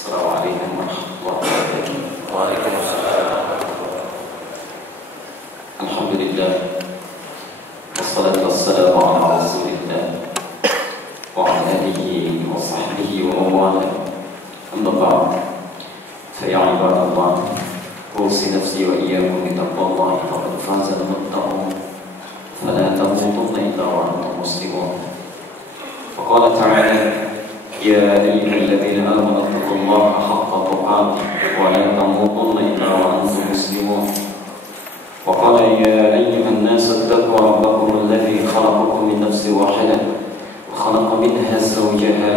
Assalamualaikum warahmatullahi wabarakatuh. Waalaikumsalam. Alhamdulillah. Wassalatu wassalamu ala Rasulillah wa ala alihi wa sahbihi wa mawala. Amma ba'd. Fa ya ibadallah, usi nafsi wa iyyakum bi taqwallahi faqad faza al-muttaqun. Fala tamutunna illa wa antum muslimun. Wa qala ta'ala: يا أيها الذين آمنوا اتقوا الله حق تقاته ولا تموتن إلا وأنتم مسلمون. وقال يا أيها الناس اتقوا ربكم الذي خلقكم من نفس واحدة وخلق منها زوجها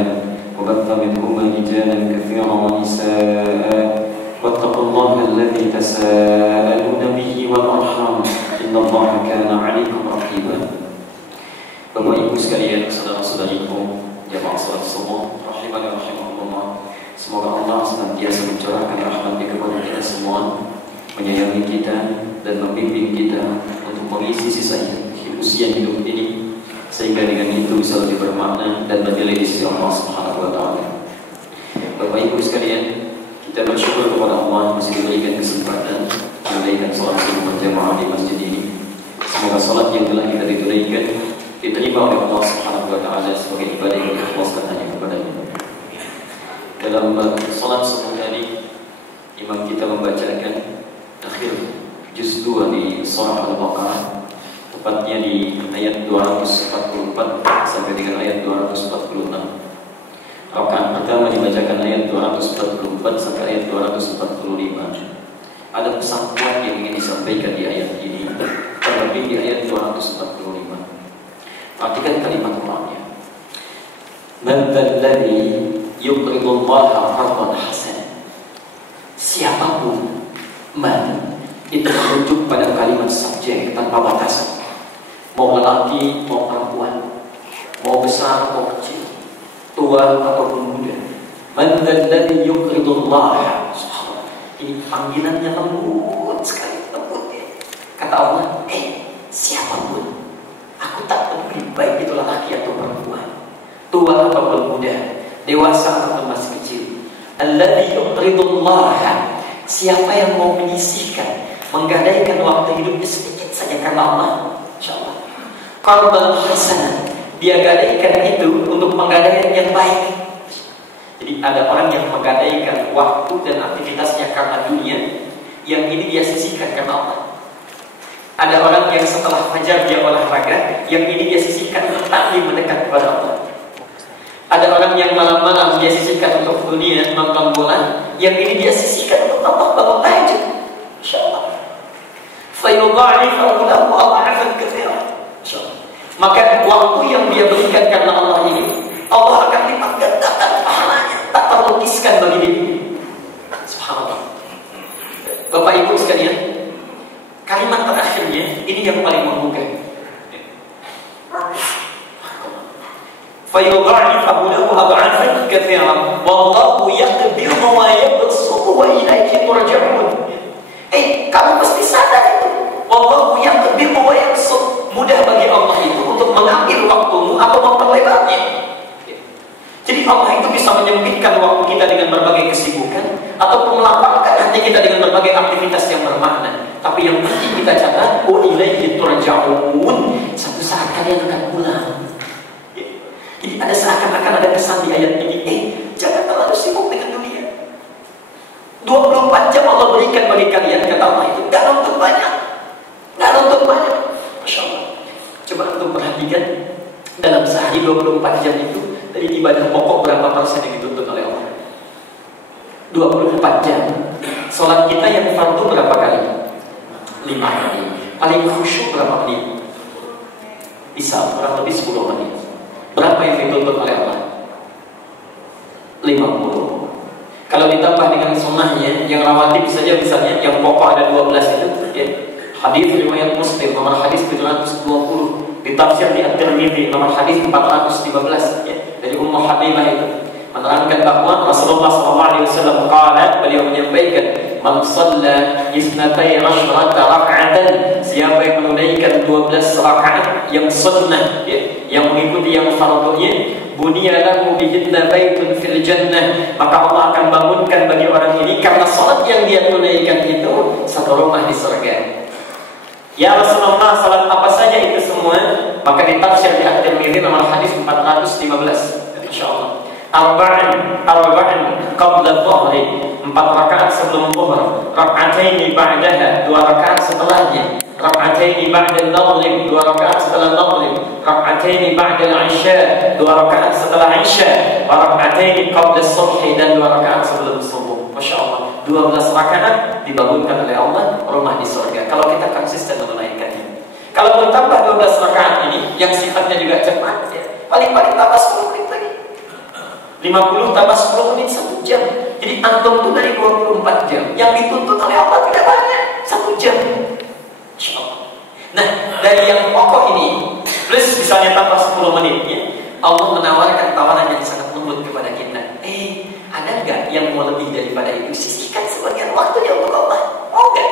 وبث منهما رجالا كثيرا ونساء واتقوا الله الذي تساءلون به والأرحام إن الله كان عليكم رقيبا. Bapak Ibu sekalian, saudara-saudariku, jamaah salat semua, rahimani rahimahullah. Semoga Allah senantiasa mencurahkan rahmatnya kepada kita semua, menyayangi kita dan membimbing kita untuk mengisi sisa usia hidup ini, sehingga dengan itu bisa lebih bermakna dan bernilai di sisi Allah Subhanahu wa taala. Bapak Ibu sekalian, kita bersyukur kepada Allah masih diberikan kesempatan menunaikan salat subuh berjamaah di masjid ini. Semoga salat yang telah kita tunaikan diterima oleh Allah Subhanahu wa taala sebagai ibadah yang diikhlaskan hanya kepada-Nya. Dalam salat subuh tadi, imam kita membacakan akhir juz 2 di surah Al-Baqarah, tepatnya di ayat 244 sampai dengan ayat 246. Rakaat pertama dibacakan ayat 244 sampai ayat 245. Ada pesan kuat yang ingin disampaikan di ayat ini, terlebih di ayat 245. Perhatikan kalimat Qur'annya. Man dzalladzi yuqridu Allaha qardan hasanan. Siapapun, man itu merujuk pada kalimat subjek tanpa batas. Mau lelaki, mau perempuan, mau besar atau kecil, tua ataupun muda. Man dzalladzi yuqridu Allaha. Ini panggilannya lembut sekali, lembutnya. Kata Allah, siapapun, aku tak peduli baik itu lelaki atau perempuan, tua ataupun muda, dewasa ataupun masih kecil. Alladzi yuqridullaha, siapa yang mau menyisihkan, menggadaikan waktu hidupnya sedikit saja karena Allah, insyaallah. Qardan hasanan, dia gadaikan itu untuk menggadaikan yang baik. Jadi ada orang yang menggadaikan waktu dan aktivitasnya karena dunia, yang ini dia sisihkan karena Allah. Ada orang yang setelah fajar dia olahraga, yang ini dia sisihkan untuk taklim mendekat kepada Allah. Ada orang yang malam-malam dia sisihkan untuk dunia, nonton bola, yang ini dia sisihkan untuk Allah, bangun tahajud. Insyaallah. Fayudha'ifu lahu adha'afan katsira. Insyaallah. Maka waktu yang dia berikan karena Allah ini, Allah akan lipat gandakan pahalanya, tak terlukiskan bagi dia. Subhanallah. Bapak Ibu sekalian, kalimat terakhirnya ini yang paling menggugah. Fayudha'ifu lahu adha'afan katsiran wallahu yaqdiru wa yabsutu wa ilayhi turja'un. Kamu mesti sadar itu. Wallahu yaqdiru wa yabsutu. Mudah bagi Allah itu untuk mengambil waktumu atau memperlebarnya. Jadi Allah itu bisa menyempitkan waktu kita dengan berbagai kesibukan ataupun melapangkan hati kita dengan berbagai aktivitas yang bermakna. Tapi yang penting kita catat, wa ilaihi turja'un. Satu saat kalian akan pulang. Jadi ada seakan-akan ada kesan di ayat ini, jangan terlalu sibuk dengan dunia. 24 jam Allah berikan bagi kalian, kata Allah itu, gak nonton banyak. Masya Allah. Coba untuk perhatikan, dalam sehari 24 jam itu, dari ibadah pokok berapa persen yang dituntut oleh Allah? 24 jam. Sholat kita yang fardu berapa kali? 5 kali. Paling khusyuk berapa menit? Bisa kurang lebih 10 menit. Berapa yang dituntut oleh Allah? 50. Kalau ditambah dengan sunnahnya, yang rawatib saja misalnya, yang pokok ada 12 itu, ya. Hadis riwayat Muslim nomor hadis 720, ditafsir di At-Tirmidzi nomor hadis 415, ya. Dari Ummu Habibah itu menerangkan bahwa Rasulullah SAW beliau menyampaikan, man shalla isnatai asyrata rak'atan, siapa yang menunaikan 12 rakaat yang sunnah, ya, yang mengikuti yang fardunya, bunya lahu bihinna baitun fil jannah, maka Allah akan bangunkan bagi orang ini karena salat yang dia tunaikan itu satu rumah di surga. Ya Rasulullah, salat apa saja itu semua? Maka ditafsir di At-Tirmidzi nomor hadis 415. Insyaallah. Arba'an qabla dhuhri, 4 rakaat sebelum zuhur, rak'ataini ba'daha, 2 rakaat setelahnya, rak'ataini ba'da al-maghrib, 2 rakaat setelah maghrib, rak'ataini ba'da al-isya, 2 rakaat setelah isya, wa rak'ataini qabla as-subhi, dan 2 rakaat sebelum subuh. Masya Allah, 12 rakaat dibangunkan oleh Allah rumah di surga kalau kita konsisten menunaikannya. Kalau bertambah 12 rakaat ini yang sifatnya juga cepat, ya, paling-paling tambah 10 menit lagi. 50 tambah 10 menit 1 jam. Jadi antum itu dari 24 jam. Yang dituntut oleh Allah tidak banyak, 1 jam. Insyaallah. Nah, dari yang pokok ini plus misalnya tambah 10 menit, ya, Allah menawarkan tawaran yang sangat lembut kepada kita. Ada nggak yang mau lebih daripada itu? Sisihkan sebagian waktunya untuk Allah. Mau nggak?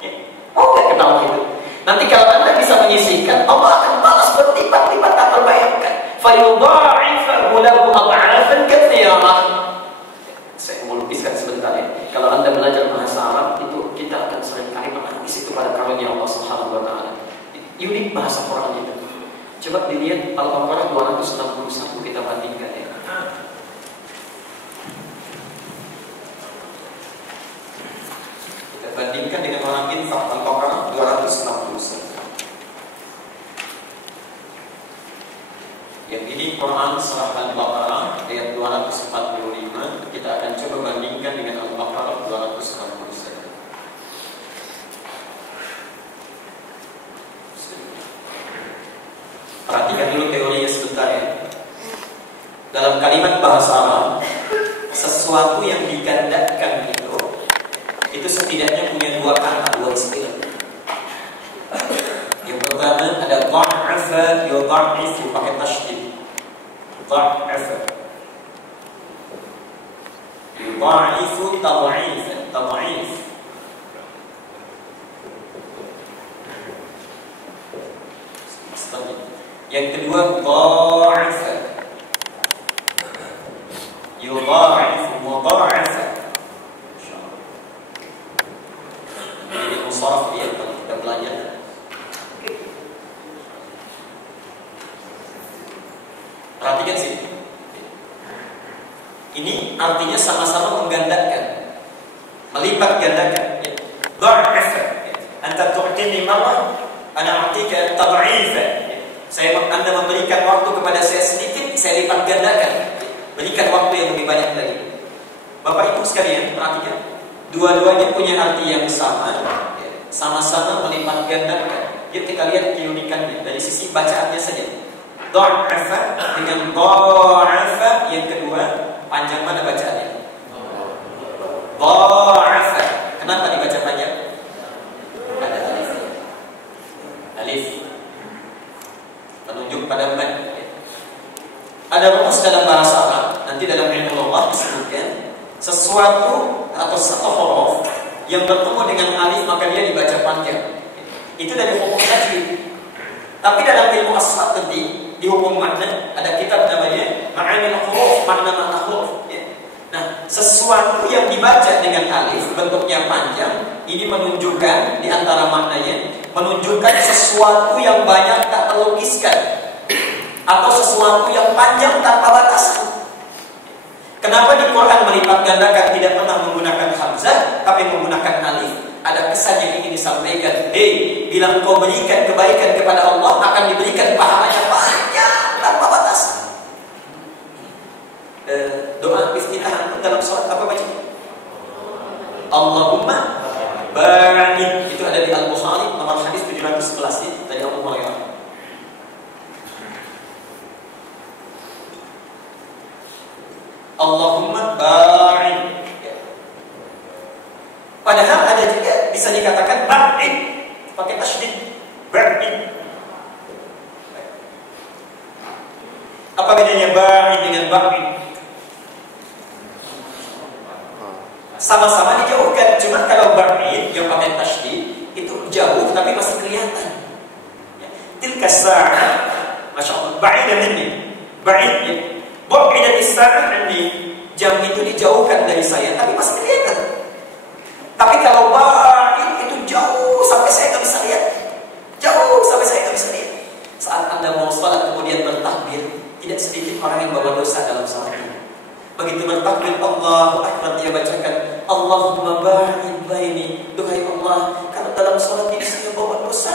Ya. Mau nggak ketawa itu? Nanti kalau Anda bisa menyisihkan, Allah akan balas berlipat-lipat tak terbayangkan. Fayudha'ifahu lahu ad'afan katsirah. Saya mau lukiskan sebentar ya. Kalau Anda belajar bahasa Arab itu, kita akan sering kali menangis itu pada karunia Allah Subhanahu wa taala. Unik bahasa Quran itu. Coba dilihat Al-Baqarah 261, kita bandingkan ya. Kita bandingkan dengan orang infak Al-Baqarah 261. Yang ini Quran surah Al-Baqarah ayat 245. Kita akan coba bandingkan dengan Al-Baqarah 261. Perhatikan dulu teorinya sebentar ya. Dalam kalimat bahasa Arab, sesuatu yang digandakan itu setidaknya punya 2 kata, 2 istilah. Yang pertama ada dha'afa yudha'ifu pakai tasydid. Dha'afa yudha'ifu tad'if. Yang kedua dha'afa yudha'ifu mudha'afa. Ini musharraf dia kalau kita belajar. Perhatikan sini. Ini artinya sama-sama menggandakan, melipat gandakan. Dha'afa, anta tu'tini marrah, ana a'tika tad'ifa. Anda memberikan waktu kepada saya sedikit, saya lipat gandakan. Berikan waktu yang lebih banyak lagi. Bapak Ibu sekalian, perhatikan. Dua-duanya punya arti yang sama, sama-sama melipat gandakan. Yuk kita lihat keunikannya dari sisi bacaannya saja. Dha'afa dengan dha'afa yang kedua, panjang mana bacaannya? Dha'afa. Kenapa dibaca panjang? Ada alif. Alif penunjuk pada mad. Ada rumus dalam bahasa Arab, nanti dalam ilmu Allah disebutkan sesuatu atau satu huruf yang bertemu dengan alif maka dia dibaca panjang. Itu dari hukum tajwid. Tapi dalam ilmu as-sarf nanti di hukum makna ada kitab namanya Ma'anil Huruf, makna-makna huruf. Nah, sesuatu yang dibaca dengan alif bentuknya panjang, ini menunjukkan di antara maknanya menunjukkan sesuatu yang banyak tak terlukiskan atau sesuatu yang panjang tanpa batasan. Kenapa di Quran melipat gandakan tidak pernah menggunakan hamzah tapi menggunakan alif? Ada kesan yang ingin disampaikan. Bila engkau berikan kebaikan kepada Allah, akan diberikan pahalanya banyak tanpa batasan. Doa iftitah dalam sholat apa baca? Allahumma barik. Itu ada di Al-Bukhari nomor hadis 711 dari Abu Hurairah. Allahumma barik. Padahal ada juga bisa dikatakan barik pakai tasydid. Barik. Apa bedanya barik dengan barik? Sama-sama dijauhkan, cuma kalau barik yang pakai tasydid itu jauh tapi masih kelihatan. Tilka sa'ah Masya Allah, ba'idah minni, ba'idnya, bu'idat as-sa'ah anni, jam itu dijauhkan dari saya, tapi masih kelihatan. Tapi kalau ba'id itu jauh sampai saya nggak bisa lihat, jauh sampai saya nggak bisa lihat. Saat Anda mau sholat kemudian bertakbir, tidak sedikit orang yang bawa dosa dalam sholatnya. Begitu bertakbir Allahu Akbar, dia bacakan Allahumma ba'id baini, duhai Allah, kalau dalam sholat ini saya bawa dosa,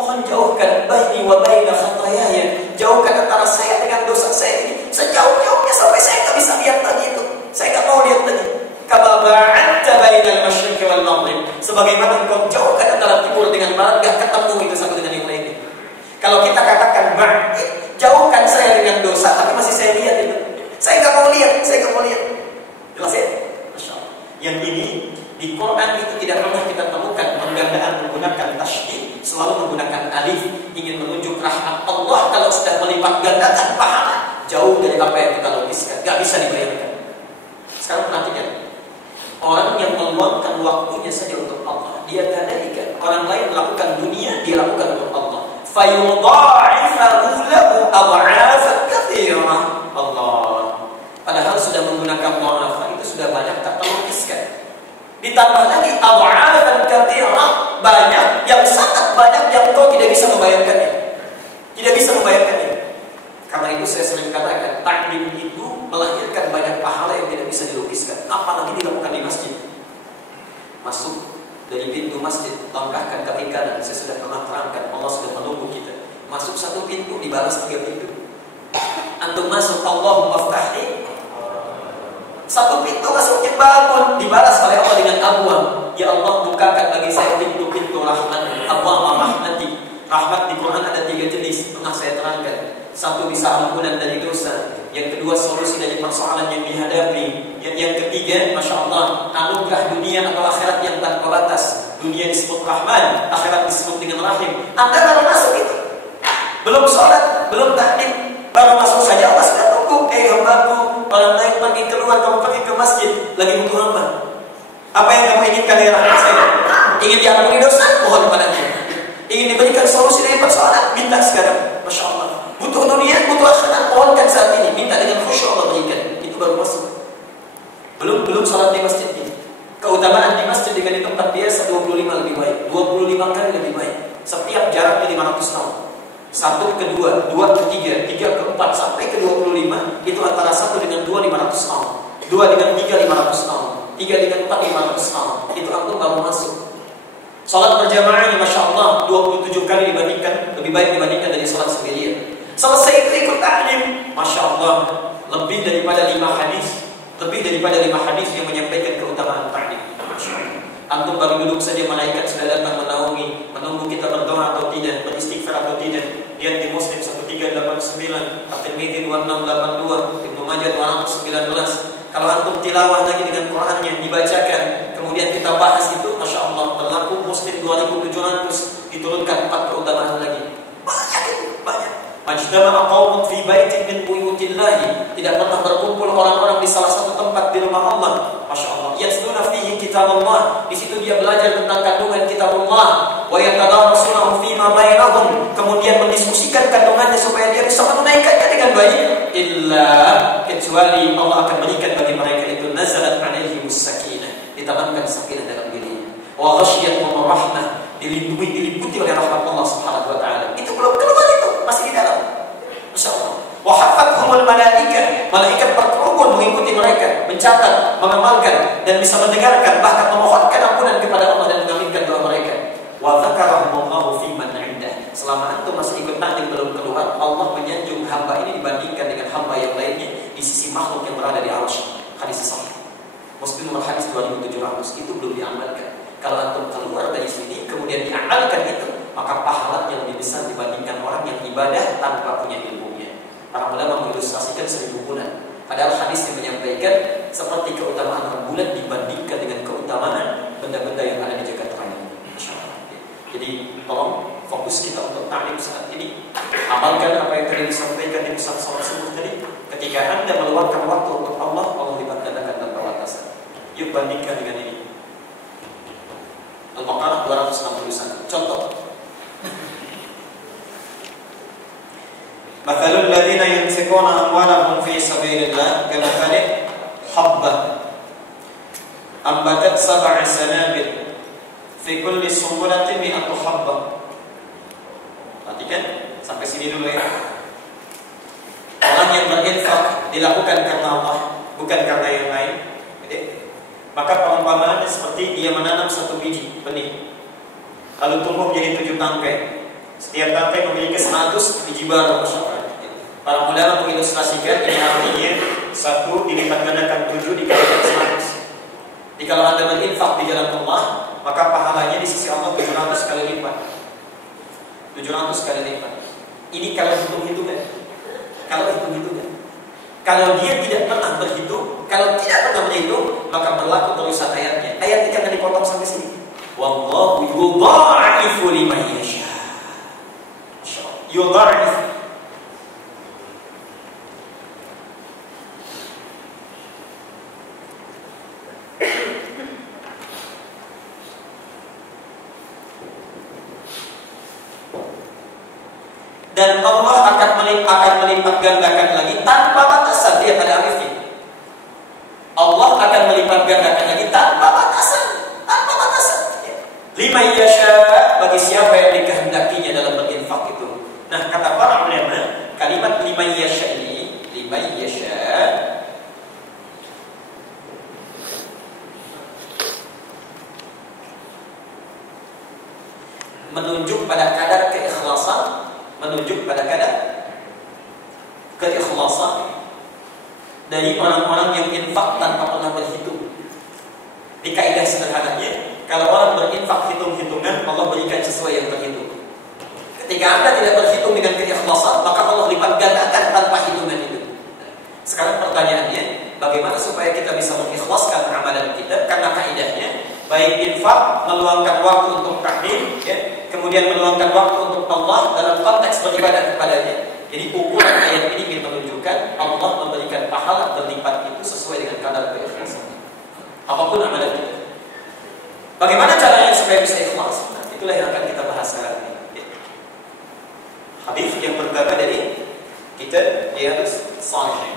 mohon jauhkan baini wa baina khatayaya, jauhkan antara saya dengan dosa saya ini sejauh-jauhnya sampai saya nggak bisa lihat lagi itu, saya nggak mau lihat lagi. Kama ba'adta bainal masyriqi wal maghrib, sebagaimana engkau jauhkan antara timur dengan barat, nggak ketemu itu satu dengan yang lainnya. Kalau kita katakan ba'id, jauhkan saya dengan dosa, tapi masih saya lihat itu, saya nggak mau lihat, saya nggak mau lihat. Jelas ya? Masya Allah. Yang ini di Quran itu tidak pernah kita temukan penggandaan menggunakan tasydid, selalu menggunakan alif, ingin menunjuk rahmat Allah. Kalau sudah melipat gandakan pahala, jauh dari apa yang kita lukiskan, nggak bisa dibayangkan. Sekarang perhatikan, orang yang meluangkan waktunya saja untuk Allah, dia gadaikan. Orang lain melakukan dunia, dia lakukan untuk Allah. Fayudha'ifahu lahu ad'afan katsirah. Allah. Padahal sudah menggunakan mu'afah itu sudah banyak tak terlukiskan. Ditambah lagi ad'afan katsirah, banyak, yang sangat banyak yang kau tidak bisa membayangkannya. Tidak bisa membayangkannya. Karena itu saya sering katakan, taklim itu melahirkan banyak pahala yang tidak bisa dilukiskan. Apalagi dilakukan di masjid. Masuk dari pintu masjid, langkahkan kaki kanan. Saya sudah pernah terangkan, Allah sudah menunggu kita. Masuk satu pintu, dibalas 3 pintu. Antum masuk, Allahumma ftahli. Satu pintu masuknya bangun, dibalas oleh Allah dengan abwab. Ya Allah, bukakan bagi saya pintu-pintu rahmat. Abwab rahmati. Rahmat di Quran ada 3 jenis, pernah saya terangkan. Satu bisa ampunan dari dosa, yang kedua solusi dari persoalan yang dihadapi, yang ketiga, Masya Allah, anugerah dunia atau akhirat yang tanpa batas. Dunia disebut Rahman, akhirat disebut dengan Rahim. Anda baru masuk itu, belum sholat, belum tahmid, baru masuk saja Allah sudah tunggu. Hambaku, orang lain pergi keluar, kamu pergi ke masjid, lagi butuh apa? Apa yang kamu inginkan dari rahmat saya? Ingin diampuni dosa, mohon kepadanya. Ingin diberikan solusi dari persoalan, minta sekarang. Masya Allah. Butuh dunia, butuh akhirat, mohonkan saat ini, minta dengan khusyuk Allah berikan. Itu baru masuk. Belum sholat di masjid ini. Keutamaan di masjid dengan di tempat biasa 25 lebih baik, 25 kali lebih baik. Setiap jaraknya 500 tahun. 1 ke 2, 2 ke 3, 3 ke 4 sampai ke 25, itu antara 1 dengan 2 500 tahun. 2 dengan 3 500 tahun. 3 dengan 4 500 tahun. Itu antum baru masuk. Salat berjamaahnya Masya Allah 27 kali dibandingkan, lebih baik dibandingkan dari salat sendirian. Selesai itu ikut taklim, Masya Allah, lebih daripada 5 hadis, yang menyampaikan keutamaan taklim. Antum baru duduk saja, malaikat sudah datang menaungi, menunggu kita berdoa atau tidak, beristighfar atau tidak. Lihat di Muslim 1389, At-Tirmidzi 2682, Ibnu Majah 219. Kalau antum tilawah lagi dengan Qurannya dibacakan, kemudian kita bahas itu, Masya Allah, berlaku Muslim 2700, diturunkan 4 keutamaan lagi. Banyak itu, banyak. Majtama'a qaumun fi baitin min buyutillahi, tidak pernah berkumpul orang-orang di salah satu tempat di rumah Allah. Masya Allah. Yatluna fihi kitabullah, di situ dia belajar tentang kandungan kitabullah. Wa yatadarasunahu fima bainahum, kemudian mendiskusikan kandungannya supaya dia bisa menunaikannya dengan baik. Illa, kecuali Allah akan berikan bagi mereka itu nazalat alaihimus sakinah, ditanamkan sakinah dalam dirinya. Wa ghasyiyatuhum rahmah, diliputi oleh rahmat Allah Subhanahu wa taala. Itu belum keluar, itu masih di dalam. Masya Allah. Wa hafathumul malaika, malaikat berkerumun mengikuti mereka, mencatat, mengamalkan, dan bisa mendengarkan, bahkan memohonkan ampunan kepada Allah dan mengaminkan doa mereka. Wa dzakarahumullahu fi man 'indah. Selama antum masih ikut taklim belum keluar, Allah menyanjung hamba ini dibandingkan dengan hamba yang lainnya di sisi makhluk yang berada di arsy. Hadis sahih. Muslim nomor hadis 2700, itu belum diamalkan. Kalau antum keluar dari sini kemudian diamalkan itu, maka pahalanya lebih besar dibandingkan orang yang ibadah tanpa punya ilmunya. Para ulama mengilustrasikan 1000 bulan. Padahal hadis yang menyampaikan seperti keutamaan rembulan dibandingkan dengan keutamaan benda-benda yang ada di jagat raya. Jadi tolong fokus kita untuk taklim saat ini. Amalkan apa yang tadi disampaikan di pesan salat subuh tadi. Ketika Anda meluangkan waktu untuk Allah, Allah lipat gandakan tanpa batasan. Yuk bandingkan dengan ini. Al-Baqarah 261. Contoh. Mathalul ladzina yunfiquna amwalahum fi sabilillah kamathali habbah ambatat sab'a sanabil fi kulli sumbulatin mi'atu habbah. Perhatikan sampai sini dulu ya. Orang yang berinfak dilakukan karena Allah, bukan karena yang lain. Maka perumpamaannya seperti dia menanam satu biji benih, lalu tumbuh menjadi 7 tangkai. Setiap tangkai memiliki 100 biji baru. Para ulama mengilustrasikan ini artinya 1 dilipat gandakan 7 dikalikan 100. Jadi kalau Anda berinfak di jalan Allah, maka pahalanya di sisi Allah 700 kali lipat. 700 kali lipat. Ini kalau hitung-hitungan. Kalau hitung-hitungan. Kalau dia tidak pernah berhitung, kalau tidak pernah berhitung, maka berlaku terusan ayatnya. Ayatnya jangan dipotong sampai sini. Wallahu yudha'ifu liman yasha. Yudha'if. Dan Allah akan melipat gandakan lagi tanpa batasan. Lihat ada alifnya. Allah akan melipat gandakan lagi tanpa batasan. Tanpa batasan. Liman yasha, bagi siapa yang dikehendakinya dalam berinfak itu. Nah, kata para ulama, kalimat liman yasha ini, liman yasha, menunjuk pada kadar keikhlasan, menunjuk pada kadar keikhlasan dari orang-orang yang infak tanpa pernah berhitung. Di kaidah sederhananya, kalau orang berinfak hitung-hitungan, Allah berikan sesuai yang terhitung. Ketika Anda tidak berhitung dengan keikhlasan, maka Allah lipat gandakan tanpa hitungan itu. Sekarang pertanyaannya, bagaimana supaya kita bisa mengikhlaskan amalan kita? Karena kaidahnya, baik infak, meluangkan waktu untuk takdim, ya, kemudian meluangkan waktu untuk Allah dalam konteks beribadah kepadanya. Jadi ukuran ayat ini ingin menunjukkan Allah memberikan pahala berlipat itu sesuai dengan kadar keikhlasan. Apapun amalan kita. Bagaimana caranya supaya bisa ikhlas? Nah, itulah yang akan kita bahas sekarang ini. Ya. Hadis yang pertama dari kita Riyadhus Shalihin.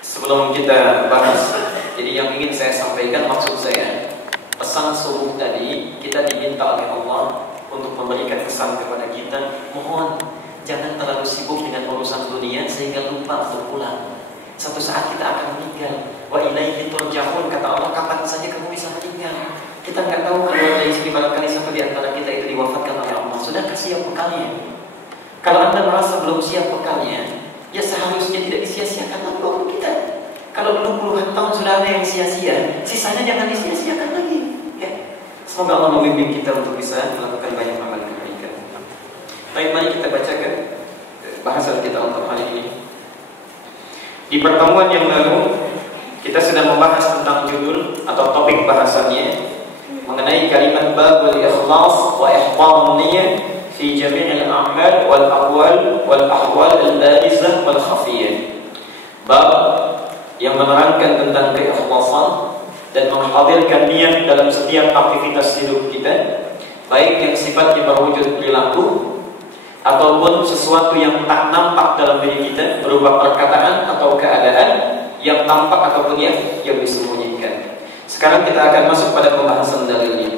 Sebelum kita bahas, jadi yang ingin saya sampaikan, maksud saya, pesan subuh tadi kita diminta oleh Allah untuk memberikan pesan kepada kita. Mohon jangan terlalu sibuk dengan urusan dunia sehingga lupa untuk pulang. Suatu saat kita akan meninggal. Wa ilaihi turja'un, kata Allah, kapan saja kamu bisa meninggal. Kita nggak tahu kalau dari sini barangkali satu di antara kita itu diwafatkan oleh Allah. Sudahkah siap bekalnya? Kalau Anda merasa belum siap bekalnya, ya seharusnya tidak disia-siakan lagi waktu kita. Kalau belum puluhan tahun sudah ada yang sia-sia, sisanya jangan disia-siakan lagi. Ya. Semoga Allah membimbing kita untuk bisa melakukan banyak amal kebaikan. Baik, mari kita bacakan bahasan kita untuk hari ini. Di pertemuan yang lalu kita sudah membahas tentang judul atau topik bahasannya mengenai kalimat babul ikhlas wa ihqam niyyah fi jami'il a'mal wal aqwal wal ahwal al-barizah wal khafiyah. Bab yang menerangkan tentang keikhlasan dan menghadirkan niat dalam setiap aktivitas hidup kita, baik yang sifatnya berwujud perilaku ataupun sesuatu yang tak nampak dalam diri kita berupa perkataan atau keadaan yang tampak ataupun yang disembunyikan. Sekarang kita akan masuk pada pembahasan dalilnya.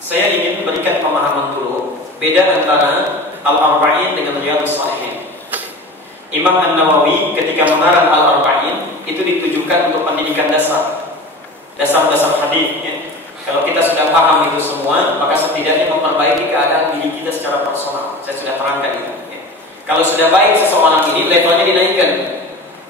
Saya ingin memberikan pemahaman dulu beda antara Al-Arba'in dengan Riyadhus Shalihin. Imam An-Nawawi ketika mengarang Al-Arba'in itu ditujukan untuk pendidikan dasar-dasar hadis, ya. Kalau kita sudah paham itu semua, maka setidaknya memperbaiki keadaan diri kita secara personal. Saya sudah terangkan itu, ya. Kalau sudah baik seseorang ini, levelnya dinaikkan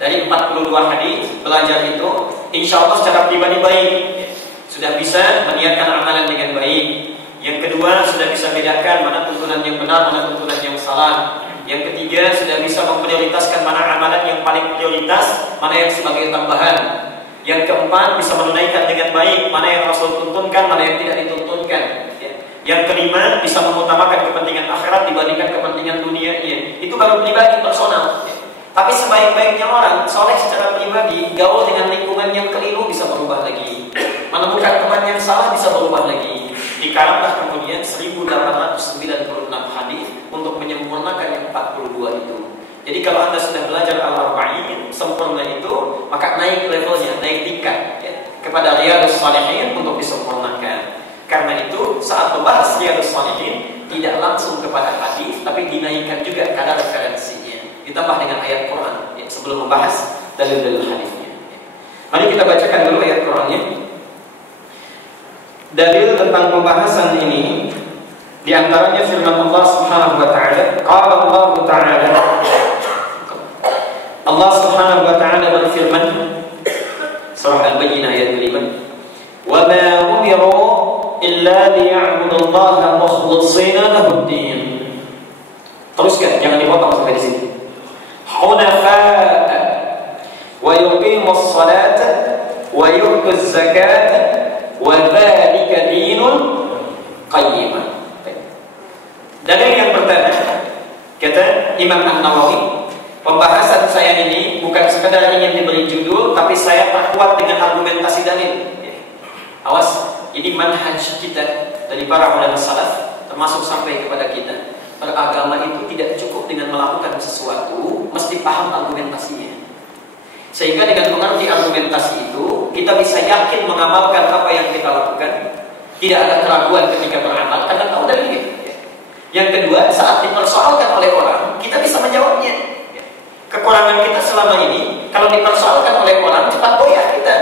dari 42 hadis belajar itu, insya Allah secara pribadi baik, ya. Sudah bisa meniatkan amalan dengan baik. Yang kedua, sudah bisa bedakan mana tuntunan yang benar, mana tuntunan yang salah. Yang ketiga, sudah bisa memprioritaskan mana amalan yang paling prioritas, mana yang sebagai tambahan. Yang keempat, bisa menunaikan dengan baik mana yang Rasul tuntunkan, mana yang tidak dituntunkan. Yang kelima, bisa mengutamakan kepentingan akhirat dibandingkan kepentingan dunia. Itu baru pribadi personal. Tapi sebaik-baiknya orang soleh secara pribadi, gaul dengan lingkungan yang keliru bisa berubah lagi. Menemukan teman yang salah bisa berubah lagi. Dikaranglah kemudian 1896 hadis untuk menyempurnakan yang 42 itu. Jadi kalau Anda sudah belajar Al-Arba'in sempurna itu, maka naik levelnya, naik tingkat ya, kepada Riyadhus Shalihin untuk disempurnakan. Karena itu saat membahas Riyadhus Shalihin tidak langsung kepada hadis, tapi dinaikkan juga kadar referensinya, ditambah dengan ayat Quran ya, sebelum membahas dalil-dalil hadisnya. Mari kita bacakan dulu ayat Qurannya. Dalil tentang pembahasan ini di antaranya firman Allah Subhanahu wa taala. Qala Allah taala, Allah Subhanahu wa taala berfirman, surah Al-Bayyinah ayat 5, "Wa ma umiru illa liya'budullaha mukhlishina lahud-din." Teruskan, jangan dipotong sampai di sini. "Hunafa'a wa yuqimus salata wa yu'tuz zakata wa dzalika dinul qayyimah." Dalil yang pertama, kata Imam An-Nawawi, pembahasan saya ini bukan sekadar ingin diberi judul, tapi saya perkuat dengan argumentasi dalil. Awas, ini manhaj kita dari para ulama salaf, termasuk sampai kepada kita. Beragama itu tidak cukup dengan melakukan sesuatu, mesti paham argumentasinya. Sehingga dengan mengerti argumentasi itu, kita bisa yakin mengamalkan apa yang kita lakukan. Tidak ada keraguan ketika beramal, karena tahu dalilnya. Yang kedua, saat dipersoalkan oleh orang, kita bisa menjawabnya. Kekurangan kita selama ini, kalau dipersoalkan oleh orang, cepat goyah kita,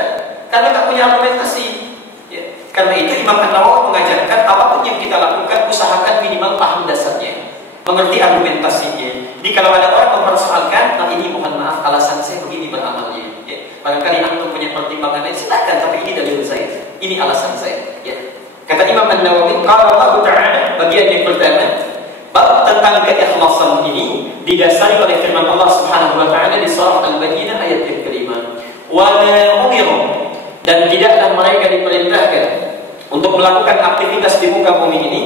karena tak punya argumentasi. Karena itu Imam An-Nawawi mengajarkan apapun yang kita lakukan, usahakan minimal paham dasarnya, mengerti argumentasinya. Jadi kalau ada orang mempersoalkan, nah ini mohon maaf, alasan saya begini beramalnya. Barangkali antum punya pertimbangan lain, silakan, tapi ini dalil saya, ini alasan saya. Kata Imam An-Nawawi, kalau Allah Ta'ala, bagian yang pertama, bab tentang keikhlasan ini didasari oleh firman Allah Subhanahu wa taala di surah Al-Bayyinah ayat yang kelima. Wa ma umiru, dan tidaklah mereka diperintahkan untuk melakukan aktivitas di muka bumi ini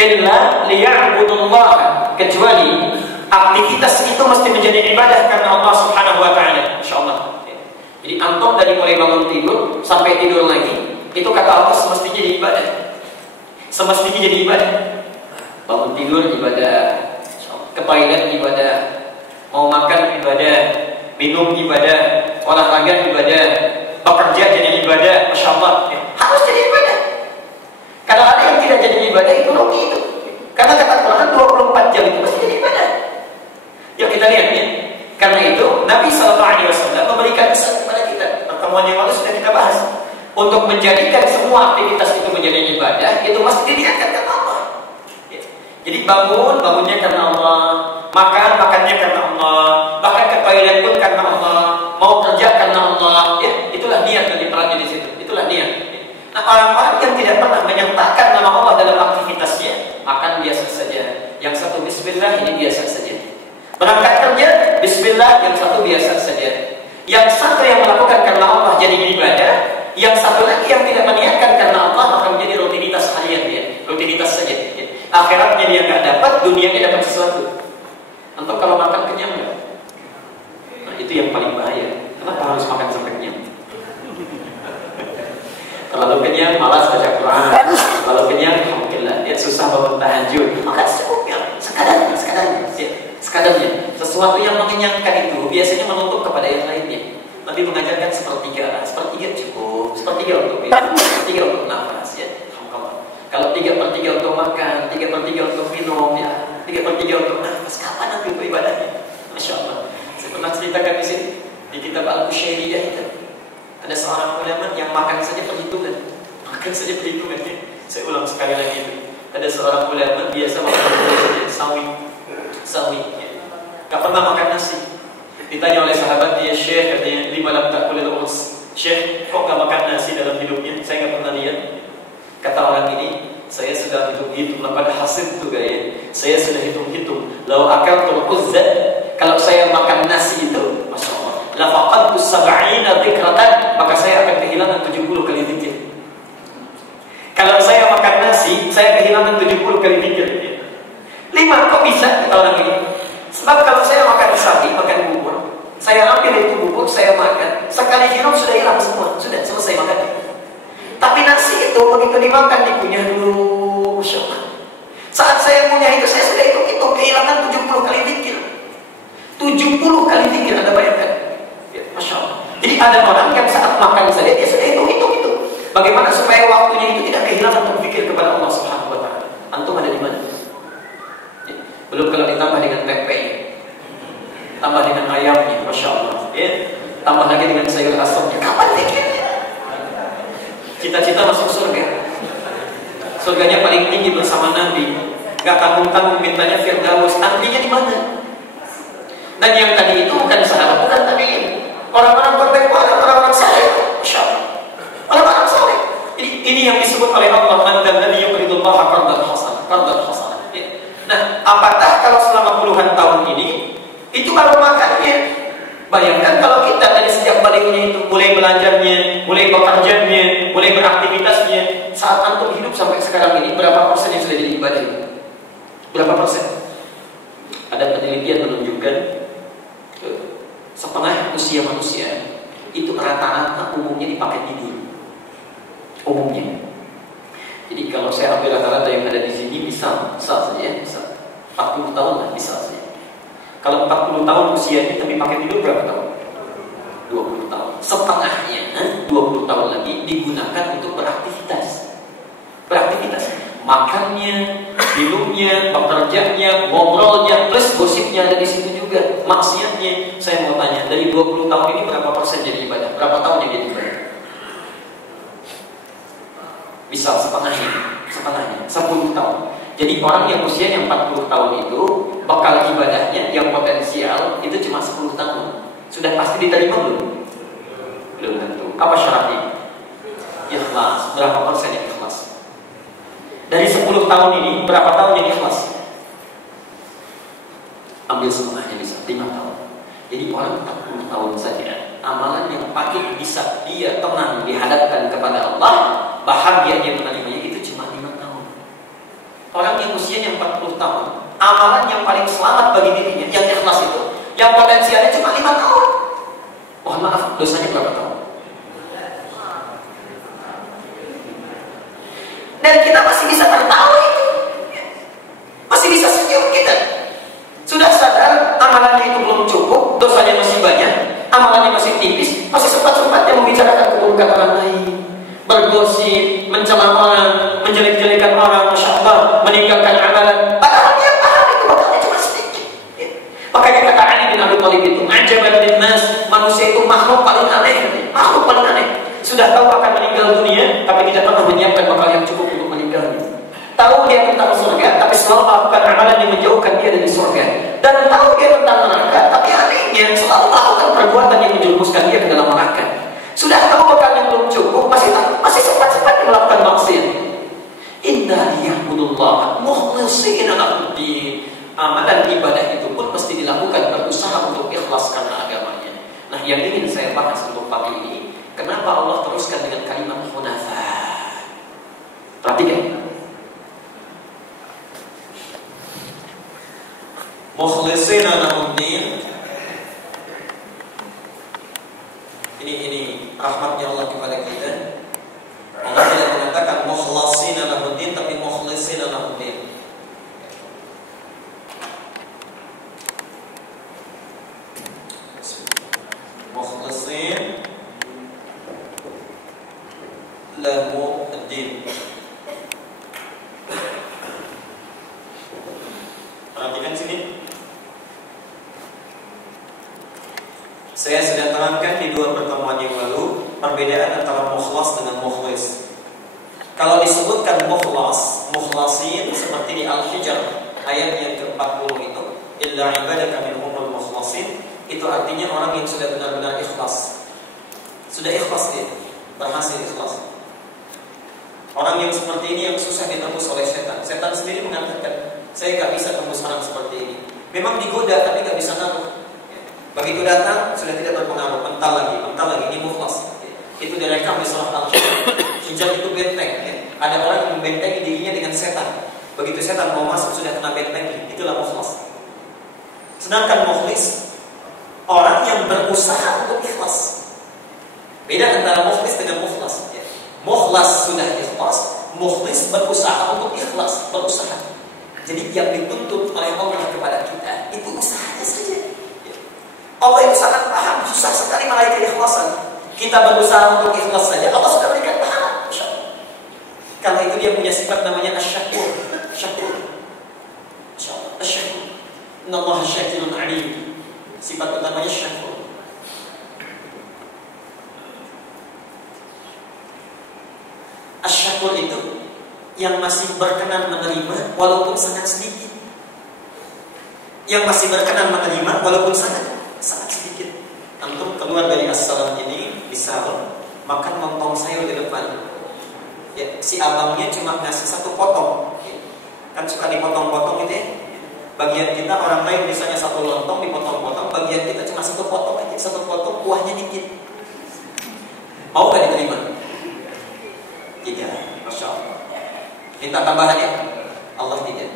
illa liya'budullaha, kecuali aktivitas itu mesti menjadi ibadah karena Allah Subhanahu wa taala. Insyaallah. Jadi antum dari mulai bangun tidur sampai tidur lagi, itu kata Allah semestinya jadi ibadah. Semestinya jadi ibadah. Bangun tidur ibadah, ke toilet ibadah, mau makan ibadah, minum ibadah, olahraga ibadah, bekerja jadi ibadah. Masya Allah, harus jadi ibadah. Kalau ada yang tidak jadi ibadah, itu rugi itu. Karena kata Quran 24 jam itu pasti jadi ibadah. Yuk kita lihat ya. Karena itu Nabi SAW memberikan pesan kepada kita. Pertemuan yang lalu sudah kita bahas. Untuk menjadikan semua aktivitas itu menjadi ibadah, itu mesti diniatkan karena Allah. Jadi bangunnya karena Allah, makannya karena Allah, bahkan ke toilet pun karena Allah, mau kerja karena Allah. Itulah niat yang diperangi di situ. Itulah niat. Nah, orang-orang yang tidak pernah menyertakan nama Allah dalam aktivitasnya, makan biasa saja. Yang satu Bismillah, ini biasa saja. Berangkat kerja, Bismillah, yang satu biasa saja. Yang satu yang melakukan karena Allah jadi ibadah, yang satu lagi yang tidak meniatkan karena Allah, maka menjadi rutinitas harian dia, rutinitas saja. Akhiratnya dia nggak dapat, dunianya dapat sesuatu. Atau kalau makan kenyang nggak? Nah itu yang paling bahaya. Kenapa harus makan sampai kenyang? Kalau kenyang malas baca Quran. Kalau kenyang, alhamdulillah, dia susah bangun tahajud. Makan secukupnya, sekadarnya. Sesuatu yang mengenyangkan itu biasanya menuntut kepada yang lainnya. Nabi mengajarkan sepertiga cukup, sepertiga untuk minum, sepertiga untuk nafas ya. Kalau 3/3 untuk makan, 3/3 untuk minum, ya 3/3 untuk nafas. Kapan Nabi untuk ibadahnya? Masya Allah. Saya pernah ceritakan di sini di kitab Al-Qushairiyah itu. Ada seorang ulama yang makan saja perhitungan. Ya. Saya ulang sekali lagi itu. Ada seorang ulama biasa makan sawi. Ya. Gak pernah makan nasi. Ditanya oleh sahabat dia, Syekh, katanya, lima lam ta'kulil urs. Syekh, kok gak makan nasi dalam hidupnya? Saya gak pernah lihat. Kata orang ini, saya sudah hitung-hitung, pada hasil itu gaya. Saya sudah hitung-hitung. Lau akaltul uzzat, kalau saya makan nasi itu, Masya Allah, lafaqadtu sab'ina dzikratan, maka saya akan kehilangan 70 kali zikir. Kalau saya makan nasi, saya kehilangan 70 kali zikir. 5, kok bisa? Kata orang ini. Sebab kalau saya makan sapi, makan bubur, saya ambil itu bubur, saya makan, sekali hirup sudah hilang semua, sudah selesai makannya. Tapi nasi itu begitu dimakan dikunyah dulu, Masya Allah. Saat saya punya itu, saya sudah hitung kehilangan 70 kali zikir. 70 kali zikir, Anda bayangkan. Ya, Masya Allah. Jadi ada orang yang saat makan saja dia sudah hitung itu. Bagaimana supaya waktunya itu tidak kehilangan berpikir kepada Allah Subhanahu wa taala. Antum ada di mana? Ya. Belum kalau ditambah dengan tempe, tambah dengan ayamnya, Masya Allah. Ya. Tambah lagi dengan sayur asamnya. Kapan zikirnya? Cita-cita masuk surga. Surganya paling tinggi bersama Nabi. Gak tanggung-tanggung mintanya Firdaus. Artinya di mana? Dan yang tadi itu bukan sahabat, bukan tabi'in. Orang-orang bertakwa, orang-orang saleh. Masya Allah. Orang-orang saleh. Jadi ini yang disebut oleh Allah, "Man-dzal ladzi yuqridullaha qardan hasanan." Qardan hasanan. Nah, apakah kalau selama puluhan tahun ini itu kalau makannya, bayangkan kalau kita dari sejak baliknya itu mulai belajarnya, mulai bekerjanya, mulai beraktivitasnya, saat antum hidup sampai sekarang ini berapa persen yang sudah jadi ibadah itu? Berapa persen? Ada penelitian menunjukkan setengah usia manusia itu rata-rata umumnya dipakai tidur. Umumnya. Jadi kalau saya ambil rata-rata yang ada di sini bisa saja, bisa 40 tahun lah bisa saja. Kalau 40 tahun usianya tapi pakai tidur berapa tahun? 20 tahun. Setengahnya 20 tahun lagi digunakan untuk beraktivitas. Beraktivitas. Makannya, minumnya, bekerjanya, ngobrolnya, plus gosipnya ada di situ juga. Maksiatnya. Saya mau tanya, dari 20 tahun ini berapa persen jadi ibadah? Berapa tahun yang jadi ibadah? Bisa setengahnya, 10 tahun. Jadi orang yang usianya 40 tahun itu bakal ibadahnya yang potensial itu cuma 10 tahun. Sudah pasti diterima belum? Belum tentu. Apa syaratnya? Ikhlas. Berapa persen yang ikhlas? Dari 10 tahun ini berapa tahun yang ikhlas? Ambil setengahnya bisa 5 tahun. Jadi orang 40 tahun saja amalan yang paling bisa dia tenang dihadapkan kepada Allah, bahagia dia menerimanya itu cuma 5 tahun. Orang yang usianya 40 tahun, amalan yang paling selamat bagi dirinya, yang ikhlas itu, yang potensialnya cuma 5 tahun. Mohon maaf, dosanya berapa tahun? Dan kita masih bisa tertawa itu, masih bisa senyum kita. Sudah sadar amalannya itu belum cukup, dosanya masih banyak, amalannya masih tipis, masih sempat-sempatnya membicarakan keburukan orang lain, bergosip, mencela orang, menjelek-jelekan orang, Masya Allah, meninggalkan amalan. Padahal dia paham itu bakalnya cuma sedikit. Makanya kata Ali bin Abi Thalib itu, "Ajaban linnas," manusia itu makhluk paling aneh, makhluk paling aneh. Sudah tahu akan meninggal dunia, tapi tidak pernah menyiapkan bakal yang cukup untuk meninggalnya. Tahu dia tentang surga, tapi selalu melakukan amalan yang menjauhkan dia dari surga. Dan tahu dia tentang neraka, tapi anehnya selalu melakukan perbuatan yang menjerumuskan dia ke dalam neraka. Sudah tahu bakal yang belum cukup, masih sempat-sempat melakukan maksiat. Inna liya'budullah mukhlishina lahu-d-din. Amalan ibadah itu pun mesti dilakukan, berusaha untuk ikhlas karena agamanya. Nah, yang ingin saya bahas untuk pagi ini, kenapa Allah teruskan dengan kalimat hunafa? Perhatikan. Mukhlishina lahu-d-din. Ini rahmatnya Allah kepada kita. Allah tidak mengatakan mukhlishina lahu-d-din, tapi mukhlishina lahu-d-din. Mukhlishin lahu-d-din. Perhatikan sini. Saya sudah terangkan di 2 pertemuan yang lalu perbedaan antara mukhlas dengan mukhlis. Kalau disebutkan mukhlas, mukhlasin seperti di Al-Hijr ayat yang ke-40 itu, illa ibadaka minhumul mukhlasin, itu artinya orang yang sudah benar-benar ikhlas. Sudah ikhlas dia, berhasil ikhlas. Orang yang seperti ini yang susah ditembus oleh setan. Setan sendiri mengatakan, saya gak bisa tembus orang seperti ini. Memang digoda tapi gak bisa ngaruh. Begitu datang sudah tidak berpengaruh, mental lagi, ini mukhlas. Itu direkam di surah Al-Hijr. Hijab itu benteng. Ada orang yang membentengi dirinya dengan setan. Begitu setan mau masuk sudah kena bentengi. Itulah mukhlas. Sedangkan mukhlis, orang yang berusaha untuk ikhlas. Beda antara mukhlis dengan mukhlas. Mukhlas sudah ikhlas, mukhlis berusaha untuk ikhlas, berusaha. Jadi yang dituntut oleh Allah kepada kita itu usahanya saja. Allah itu sangat paham, susah sekali meraih keikhlasan. Kita berusaha untuk ikhlas saja, Allah sudah berikan pahala. Karena itu dia punya sifat namanya asy-syakur. Syakur. Asy-syakur. Innallaha syakirun alim. Sifat utamanya syakur. Asy-syakur itu yang masih berkenan menerima walaupun sangat sedikit. Yang masih berkenan menerima walaupun sangat sedikit. Antum keluar dari as-salam ini bisa makan lontong sayur di depan. Ya, si abangnya cuma ngasih satu potong. Kan suka dipotong-potong gitu ya. Bagian kita orang lain misalnya satu lontong dipotong-potong, bagian kita cuma satu potong aja, satu potong kuahnya dikit. Mau gak diterima? Tidak, Masya Allah. Minta tambahan ya? Allah tidak.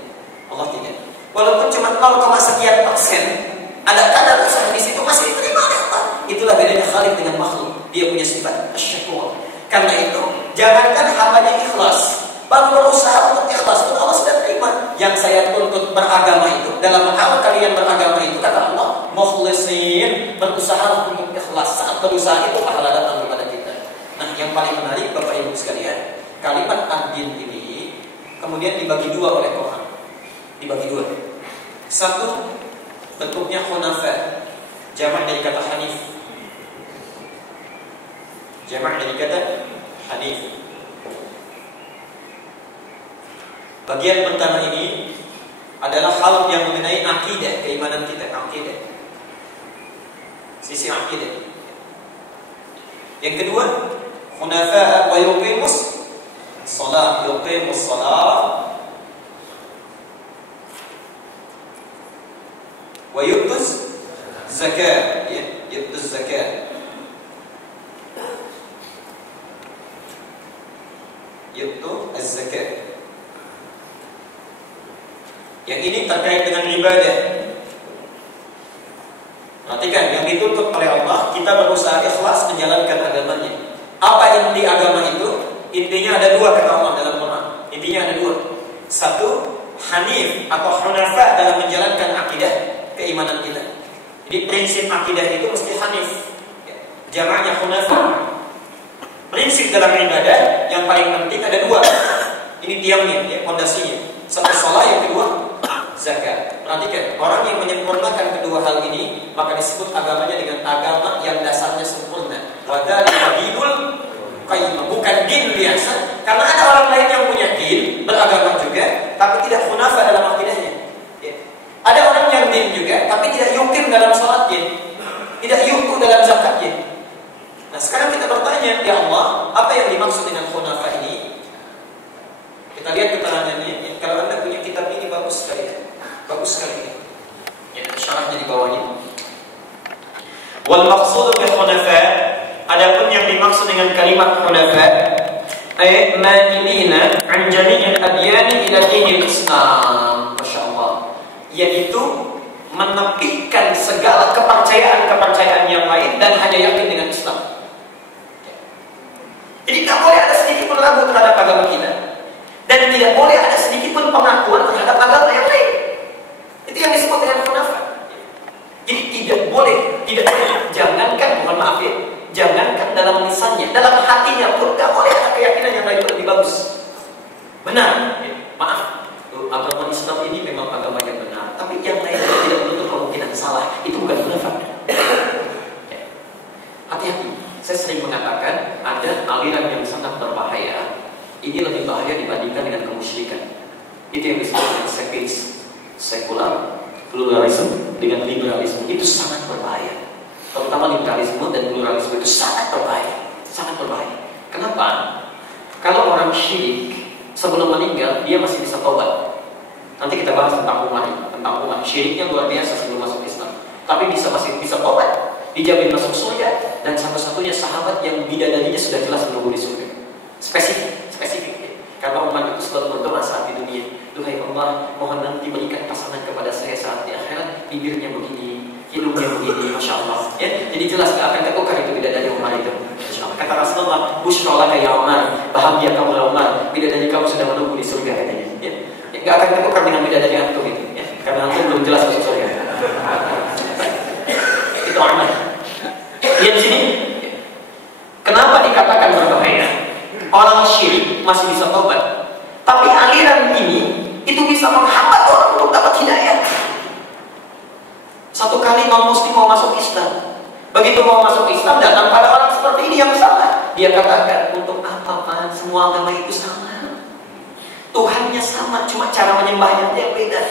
Walaupun cuma 0,sekian %, ada kadar usaha di situ masih diterima oleh Allah. Itulah bedanya Khalik dengan makhluk. Dia punya sifat asy-syakur. Karena itu, jangankan hambanya ikhlas, baru berusaha untuk ikhlas pun Allah sudah terima. Yang saya tuntut beragama itu, dalam hal kalian beragama itu, kata Allah, mukhlisin, berusaha untuk ikhlas. Saat berusaha itu pahala datang kepada kita. Nah, yang paling menarik Bapak Ibu sekalian, kalimat ad-din ini kemudian dibagi dua oleh Quran. Dibagi dua. Satu, bentuknya hunafa, jamak dari kata hanif. Jamak dari kata hanif. Bagian pertama ini adalah hal yang mengenai akidah, keimanan kita, akidah. Sisi akidah. Yang kedua, hunafa wa yuqimus shalah, yuqimus shalah wa yu'tuz zakat, ya, yu'tuz zakat. Yu'tu az-zakat. Yang ini terkait dengan ibadah. Perhatikan, yang dituntut oleh Allah, kita berusaha ikhlas menjalankan agamanya. Apa yang di agama itu? Intinya ada dua kata Allah dalam Quran. Intinya ada dua. Satu, hanif atau hunafa dalam menjalankan akidah keimanan kita. Jadi prinsip akidah itu mesti hanif. Jamaknya hunafa. Prinsip dalam ibadah yang paling penting ada dua. Ini tiangnya, ya, fondasinya. Satu salat, yang kedua zakat. Perhatikan, orang yang menyempurnakan kedua hal ini, maka disebut agamanya dengan agama yang dasarnya sempurna. Wadzalika dinul qayyim, bukan din biasa. Karena ada orang lain yang punya din, beragama juga, tapi tidak hunafa dalam akidahnya. Ya. Ada orang yang din juga, tapi tidak yukim dalam salatnya, tidak yuku dalam zakatnya. Nah, sekarang kita bertanya, ya Allah, apa yang dimaksud dengan hunafa ini? Kita lihat keterangannya. Ya, kalau Anda punya kitab ini bagus sekali, ya. Bagus sekali. Ya, syarahnya di bawahnya. Wal maqsudu bil hunafa, adapun yang dimaksud dengan kalimat hunafa, ay ma'ilina an jami'il adyani ila dinil Islam. Masyaallah. Yaitu menepikan segala kepercayaan-kepercayaan yang lain dan hanya yakin dengan Islam. Jadi tidak boleh ada sedikit pun ragu terhadap agama kita, dan tidak boleh ada sedikit pun pengakuan terhadap agama yang lain. Itu yang disebut dengan hunafa. Jadi tidak boleh, jangankan, mohon maaf ya, jangankan dalam lisannya, dalam hatinya pun tidak boleh ada keyakinan yang lain lebih bagus. Benar, ya, maaf, agama Islam ini memang agama yang benar, tapi yang lain tidak menutup kemungkinan salah. Itu bukan hunafa. Ya. Hati-hati. Saya sering mengatakan ada aliran yang sangat berbahaya. Ini lebih bahaya dibandingkan dengan kemusyrikan. Itu yang disebut dengan sekular, pluralisme dengan liberalisme. Itu sangat berbahaya. Terutama liberalisme dan pluralisme itu sangat berbahaya. Sangat berbahaya. Kenapa? Kalau orang syirik sebelum meninggal dia masih bisa tobat. Nanti kita bahas tentang umat. Syiriknya luar biasa sebelum masuk Islam. Tapi masih bisa tobat. Dijamin masuk surga, dan satu-satunya sahabat yang bidadarinya sudah jelas menunggu di surga. Spesifik ya. Karena umat itu selalu berdoa saat di dunia, duhai Allah, mohon nanti berikan pasangan kepada saya saat di akhirat, bibirnya begini, hidungnya begini, Masya Allah ya. Jadi jelas gak akan tertukar itu bidadari Umar itu. Kata Rasulullah, busyra laka ya Umar, bahagia kamu Umar, bidadari kamu sudah menunggu di surga katanya ya. Gak akan akan ditukar dengan bidadari antum itu, ya. Karena antum belum jelas masuk surga. Itu aman. Lihat sini. Kenapa dikatakan berbahaya? Orang syirik masih bisa tobat, tapi aliran ini itu bisa menghambat orang untuk dapat hidayah. Satu kali non-muslim mau masuk Islam, begitu mau masuk Islam datang pada orang seperti ini yang salah. Dia katakan, untuk apa Pak? Semua agama itu sama, Tuhannya sama, cuma cara menyembahnya yang beda.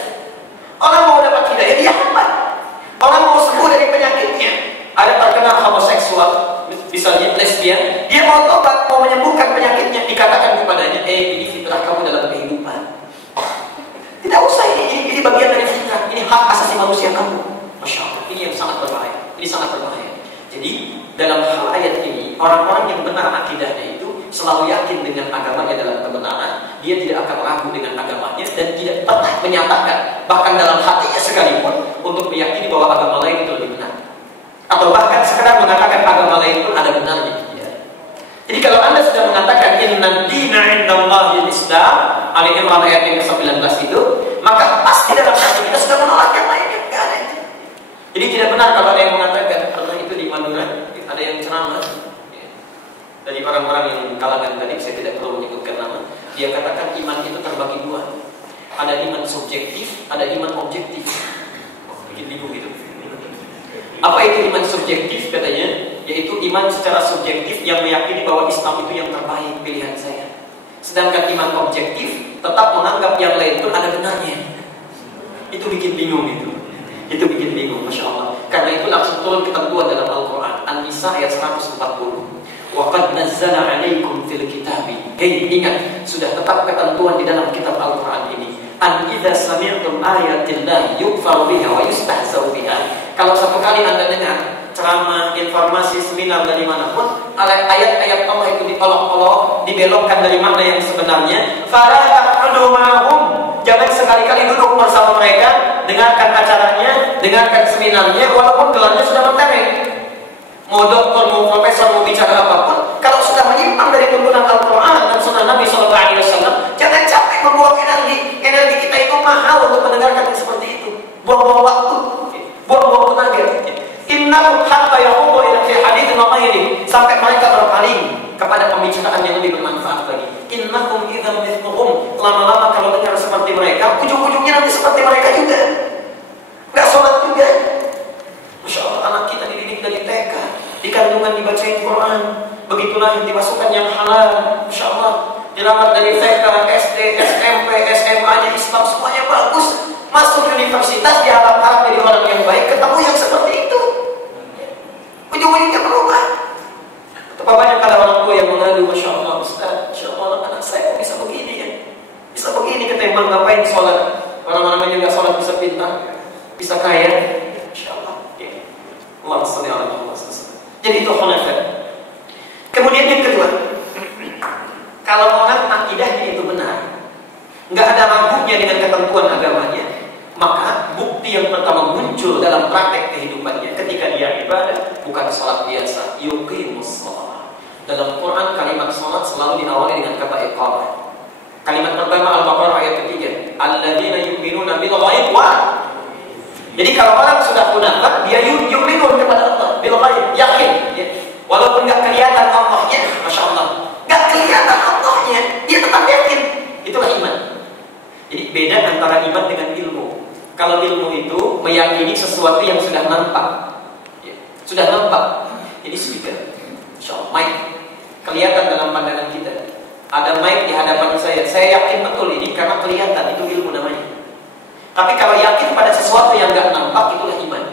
Orang mau dapat hidayah, dia hambat. Orang mau sembuh dari penyakitnya. Ada terkenal homoseksual, misalnya lesbian, dia mau tobat, mau menyembuhkan penyakitnya, dikatakan kepadanya, ini fitrah kamu dalam kehidupan. Tidak usah, ini bagian dari fitrah, ini hak asasi manusia kamu. Masya Allah, ini yang sangat berbahaya. Ini sangat berbahaya. Jadi dalam hal ayat ini, orang-orang yang benar akidahnya itu selalu yakin dengan agamanya dalam kebenaran. Dia tidak akan ragu dengan agamanya dan tidak pernah menyatakan, bahkan dalam hatinya sekalipun, untuk meyakini bahwa agama lain itu lebih benar. Atau bahkan sekedar mengatakan agama lain pun ada benarnya. Jadi kalau Anda sudah mengatakan inna dina indallahil Islam, Ali Imran ayat yang ke-19 itu, maka pasti dalam hati kita sudah menolak yang lainnya. Enggak ada itu. Jadi tidak benar kalau ada yang mengatakan, karena itu di Madura ada yang ceramah dari orang-orang yang kalangan tadi, saya tidak perlu menyebutkan nama. Dia katakan iman itu terbagi dua. Ada iman subjektif, ada iman objektif. Bikin bingung gitu. Apa itu iman subjektif katanya? Yaitu iman secara subjektif yang meyakini bahwa Islam itu yang terbaik pilihan saya. Sedangkan iman objektif tetap menganggap yang lain pun ada benarnya. Itu bikin bingung gitu. Itu bikin bingung, Masya Allah. Karena itu langsung turun ketentuan dalam Al-Quran. An-Nisa ayat 140. Wa qad nazzala 'alaikum fil kitabi. Hei, ingat, sudah tetap ketentuan di dalam kitab Al-Quran ini. An idza sami'tum ayatillahi yukfaru biha wa yustahzau biha. Kalau satu kali Anda dengar ceramah, informasi, seminar dari manapun, ayat-ayat Allah itu diolok-olok, dibelokkan dari makna yang sebenarnya, fala taq'udu ma'hum. Jangan sekali-kali duduk bersama mereka, dengarkan acaranya, dengarkan seminarnya, walaupun gelarnya sudah mentereng. Mau doktor, mau profesor, mau bicara apapun, kalau sudah menyimpang dari tuntunan Al-Quran dan Sunnah Nabi SAW, jangan capek membuang energi. Energi kita itu mahal untuk mendengarkan yang seperti itu. Buang-buang waktu, buang-buang tenaga. Innahum hatta yaqumu ila fi haditsin wa ghairihi, sampai mereka berpaling kepada pembicaraan yang lebih bermanfaat lagi. Innahum idzan mithluhum, lama-lama kalau dengar seperti mereka, ujung-ujungnya nanti seperti mereka juga. Enggak sholat juga. Masya Allah, anak kita dididik dari TK, di kandungan dibacain Quran, begitu lahir dimasukkan yang halal. Masya Allah, dirawat dari TK, SD, SMP, SMA-nya Islam, semuanya bagus. Masuk universitas, diharap-harap jadi orang yang baik, ketemu yang seperti itu, ujung-ujungnya berubah. Betapa banyak ada orang tua yang mengadu, Masya Allah, Ustaz, Masya Allah, anak saya bisa begini ya, bisa begini, ketimbang ngapain sholat. Orang-orang yang nggak sholat bisa pintar, bisa kaya. Masya Allah, ya. Allah salli ala Muhammad. Jadi itu khonafat. Kemudian yang kedua, kalau orang akidahnya itu benar, nggak ada ragunya dengan ketentuan agamanya, maka bukti yang pertama muncul dalam praktek kehidupannya ketika dia ibadah bukan sholat biasa, yuqimus shalah. Dalam Quran kalimat sholat selalu diawali dengan kata iqamah. Kalimat pertama Al-Baqarah ayat ketiga, alladzina yu'minuna bil ghaib wa. Jadi kalau orang sudah munafik, dia yu'minun kepada Allah bil ghaib, yakin ya. Walaupun nggak kelihatan Allahnya, Masya Allah, nggak kelihatan Allahnya, dia tetap yakin. Itulah iman. Jadi beda antara iman dengan ilmu. Kalau ilmu itu meyakini sesuatu yang sudah nampak, ya, sudah nampak. Ini speaker, Masya Allah, mic, kelihatan dalam pandangan kita. Ada mic di hadapan saya yakin betul ini karena kelihatan, itu ilmu namanya. Tapi kalau yakin pada sesuatu yang nggak nampak, itulah iman.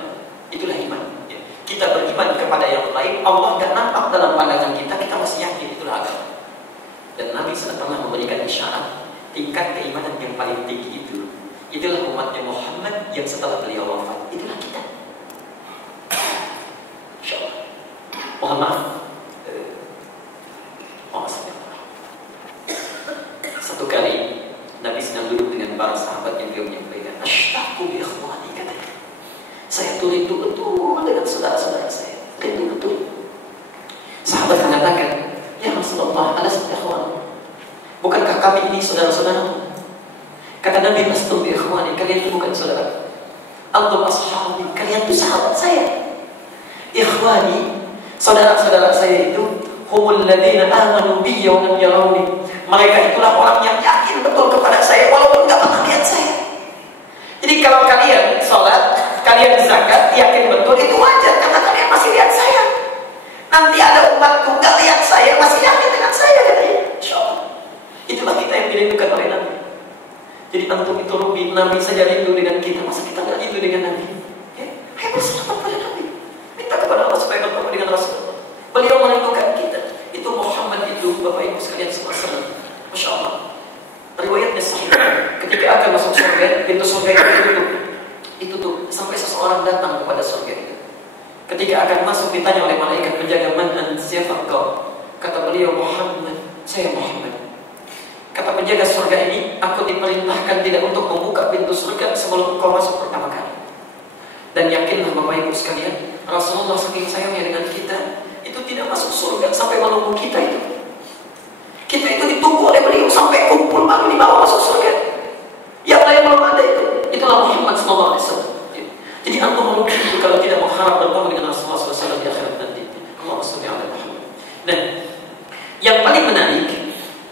Itulah iman. Ya. Kita beriman kepada yang lain, Allah nggak nampak dalam pandangan kita, kita masih yakin, itulah agama. Dan Nabi sudah pernah memberikan isyarat tingkat keimanan yang paling tinggi itu. Itulah umatnya Muhammad yang setelah beliau wafat. Itulah kita. InsyaAllah. Mohon maaf. Satu kali Nabi sedang duduk dengan para sahabat yang beliau menyampaikan, ashtaqu bi ikhwani, katanya. Saya tuh rindu betul dengan saudara-saudara saya. Rindu betul. Sahabat mengatakan, ya Rasulullah, alasna ikhwan. Bukankah kami ini saudara-saudara? Kata Nabi, "Astum bi ikhwani," kalian itu bukan saudara. "Antum ashabi," kalian itu sahabat saya. Ikhwani, saudara-saudara saya itu humul ladzina amanu bi wa lam yarawni. Mereka itulah orang yang yakin betul kepada saya walaupun enggak pernah lihat saya. Jadi kalau kalian sholat, kalian zakat, yakin betul, itu wajar karena kalian masih lihat saya. Nanti ada umatku enggak lihat saya, masih yakin dengan saya, katanya. Insyaallah. Itulah kita yang dirindukan oleh Nabi. Jadi antum itu Nabi saja rindu dengan kita, masa kita nggak rindu dengan Nabi? Ya, ayo bersahabat pada Nabi. Minta kepada Allah supaya bertemu dengan Rasulullah. Beliau merindukan kita. Itu Muhammad itu, Bapak Ibu sekalian semua senang. Masya Allah. Riwayatnya sahih. Ketika akan masuk surga, pintu surga itu ditutup. Itu tuh sampai seseorang datang kepada surga itu. Ketika akan masuk ditanya oleh malaikat penjaga, "Man anta?" Siapa engkau? Kata beliau, "Muhammad." "Saya Muhammad." Kata penjaga surga ini, "Aku diperintahkan tidak untuk membuka pintu surga sebelum kau masuk pertama kali." Dan yakinlah Bapak Ibu sekalian, Rasulullah saking sayangnya dengan kita, itu tidak masuk surga sampai menunggu kita itu. Kita itu ditunggu oleh beliau sampai kumpul baru dibawa masuk surga. Yang lain belum ada itu. Itulah Muhammad SAW. Jadi antum mungkin itu kalau tidak mengharap bertemu dengan Rasulullah SAW di akhirat nanti. Allahumma shalli ala Muhammad. Nah, yang paling menarik,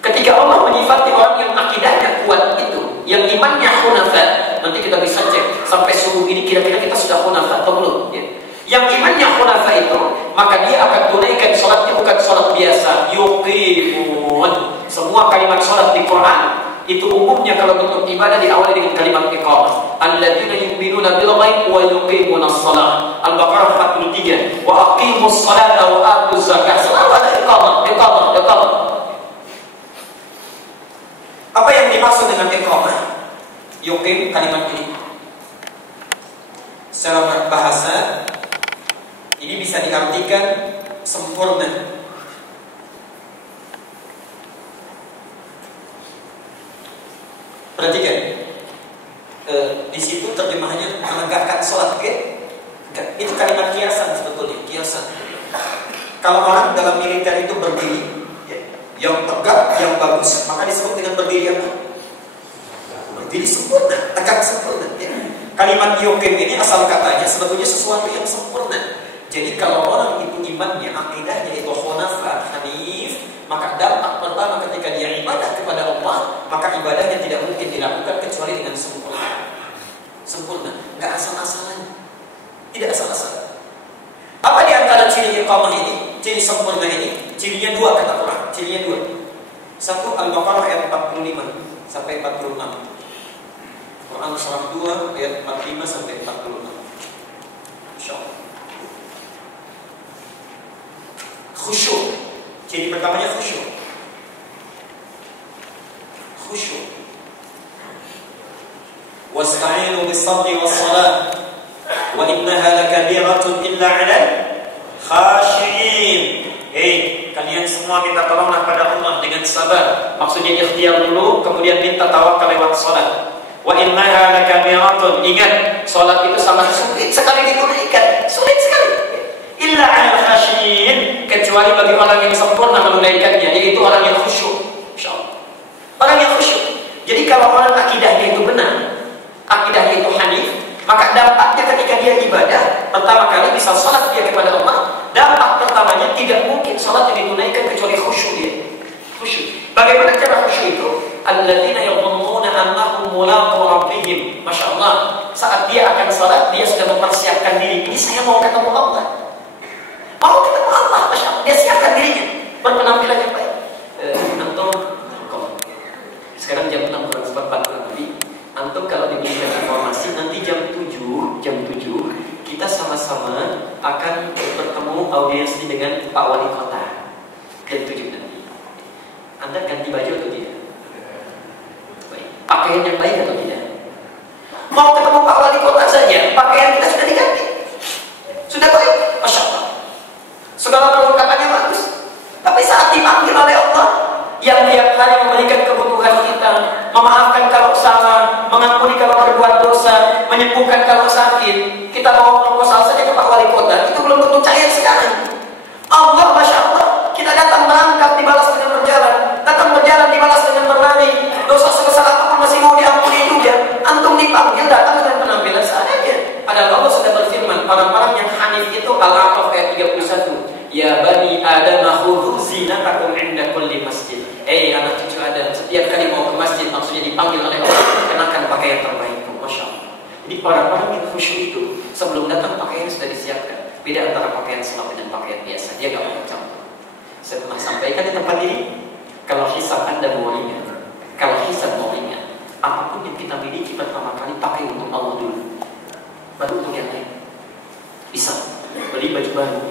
ketika Allah menyifati orang yang akidahnya kuat itu, yang imannya hunafa, nanti kita bisa cek sampai subuh ini kira-kira kita sudah hunafa atau belum, ya. Yang imannya hunafa itu, maka dia akan tunaikan sholatnya bukan sholat biasa, yuqimun. Semua kalimat sholat di Quran itu umumnya kalau bentuk ibadah diawali dengan kalimat iqamah. Alladzina yu'minuna bil ghaib wa yuqimunas shalah. Al-Baqarah 43. Wa aqimus salata wa atuz zakah. Selalu ada iqamah. Apa yang dimaksud dengan iqamah? Yuqim kalimat ini. Secara bahasa ini bisa diartikan sempurna. Perhatikan, di situ terjemahannya menegakkan sholat, oke? Itu kalimat kiasan sebetulnya, kiasan. Kalau orang dalam militer itu berdiri, ya, yang tegak, yang bagus, maka disebut dengan berdiri apa? Berdiri sempurna, tegak sempurna. Ya. Kalimat yuqim ini asal katanya sebetulnya sesuatu yang sempurna. Jadi kalau orang itu imannya, akidahnya itu hunafa, hanif, maka dampak pertama ketika dia ibadah kepada Allah, maka ibadahnya tidak mungkin dilakukan kecuali dengan sempurna. Sempurna, nggak asal-asalan, tidak asal-asalan. Apa di antara ciri iqamah ini, ciri sempurna ini? Cirinya dua kata Quran, cirinya dua. Satu, Al-Baqarah ayat 45 sampai 46. Quran surah 2 ayat 45 sampai 46. Insyaallah. Khusyuk. Ciri pertamanya khusyuk. Khusyuk. Wasta'inu bis-sabri was-salah wa innaha lakabiratun illa 'alal khashi'in. Kalian semua minta tolonglah pada Allah dengan sabar. Maksudnya ikhtiar dulu, kemudian minta tawakal lewat salat. Wa innaha lakabiratun. Ingat, salat itu sangat sulit sekali ditunaikan. Sulit sekali. Illa 'alal khashi'in, kecuali bagi orang yang sempurna menunaikannya, yaitu orang yang khusyuk. Insyaallah. Orang yang khusyuk. Jadi kalau orang akidahnya itu benar, akidahnya itu hanif, maka dampaknya ketika dia ibadah, pertama kali misal salat dia kepada Allah, dampak pertamanya tidak mungkin salat yang ditunaikan kecuali khusyuk dia. Khusyuk. Bagaimana cara khusyuk itu? Alladzina yadhunnuna annahum mulaqu rabbihim. Masya Allah, saat dia akan salat, dia sudah mempersiapkan diri. Ini saya mau ketemu Allah. Mau ketemu Allah, Masya Allah. Dia siapkan dirinya, berpenampilan yang baik. Antum, sekarang jam 6 kurang seperempat lebih. Antum kalau diberikan informasi nanti jam 7 kita sama-sama akan bertemu audiensi dengan Pak Wali Kota. Jam 7 nanti. Anda ganti baju atau tidak? Baik. Pakaian yang baik atau tidak? Mau ketemu Pak Wali Kota saja, pakaian kita sudah diganti. Sudah baik, Masya Allah. Segala perlengkapannya bagus. Tapi saat dipanggil oleh Allah, yang tiap hari memberikan kebutuhan kita, memaafkan kalau salah, mengampuni kalau berbuat dosa, menyembuhkan kalau sakit, kita mau proposal saja ke Pak Wali Kota, itu belum tentu cair sekarang. Allah, Masya Allah, kita datang merangkap dibalas dengan berjalan, datang berjalan dibalas dengan berlari, dosa sebesar apapun masih mau diampuni. 31. Ya bani Adam khudhu zinatakum 'inda kulli masjid. Anak cucu Adam, setiap kali mau ke masjid maksudnya dipanggil oleh Allah, kenakan pakaian terbaik. Masya Allah. Jadi orang-orang yang khusyuk itu sebelum datang pakaian sudah disiapkan. Beda antara pakaian sholat dengan pakaian biasa. Dia nggak pakai campur. Saya pernah sampaikan di tempat ini, kalau hisab Anda mau ringan, kalau hisab mau ringan, apapun yang kita miliki pertama kali pakai untuk Allah dulu, baru untuk yang lain. Bisa beli baju baru,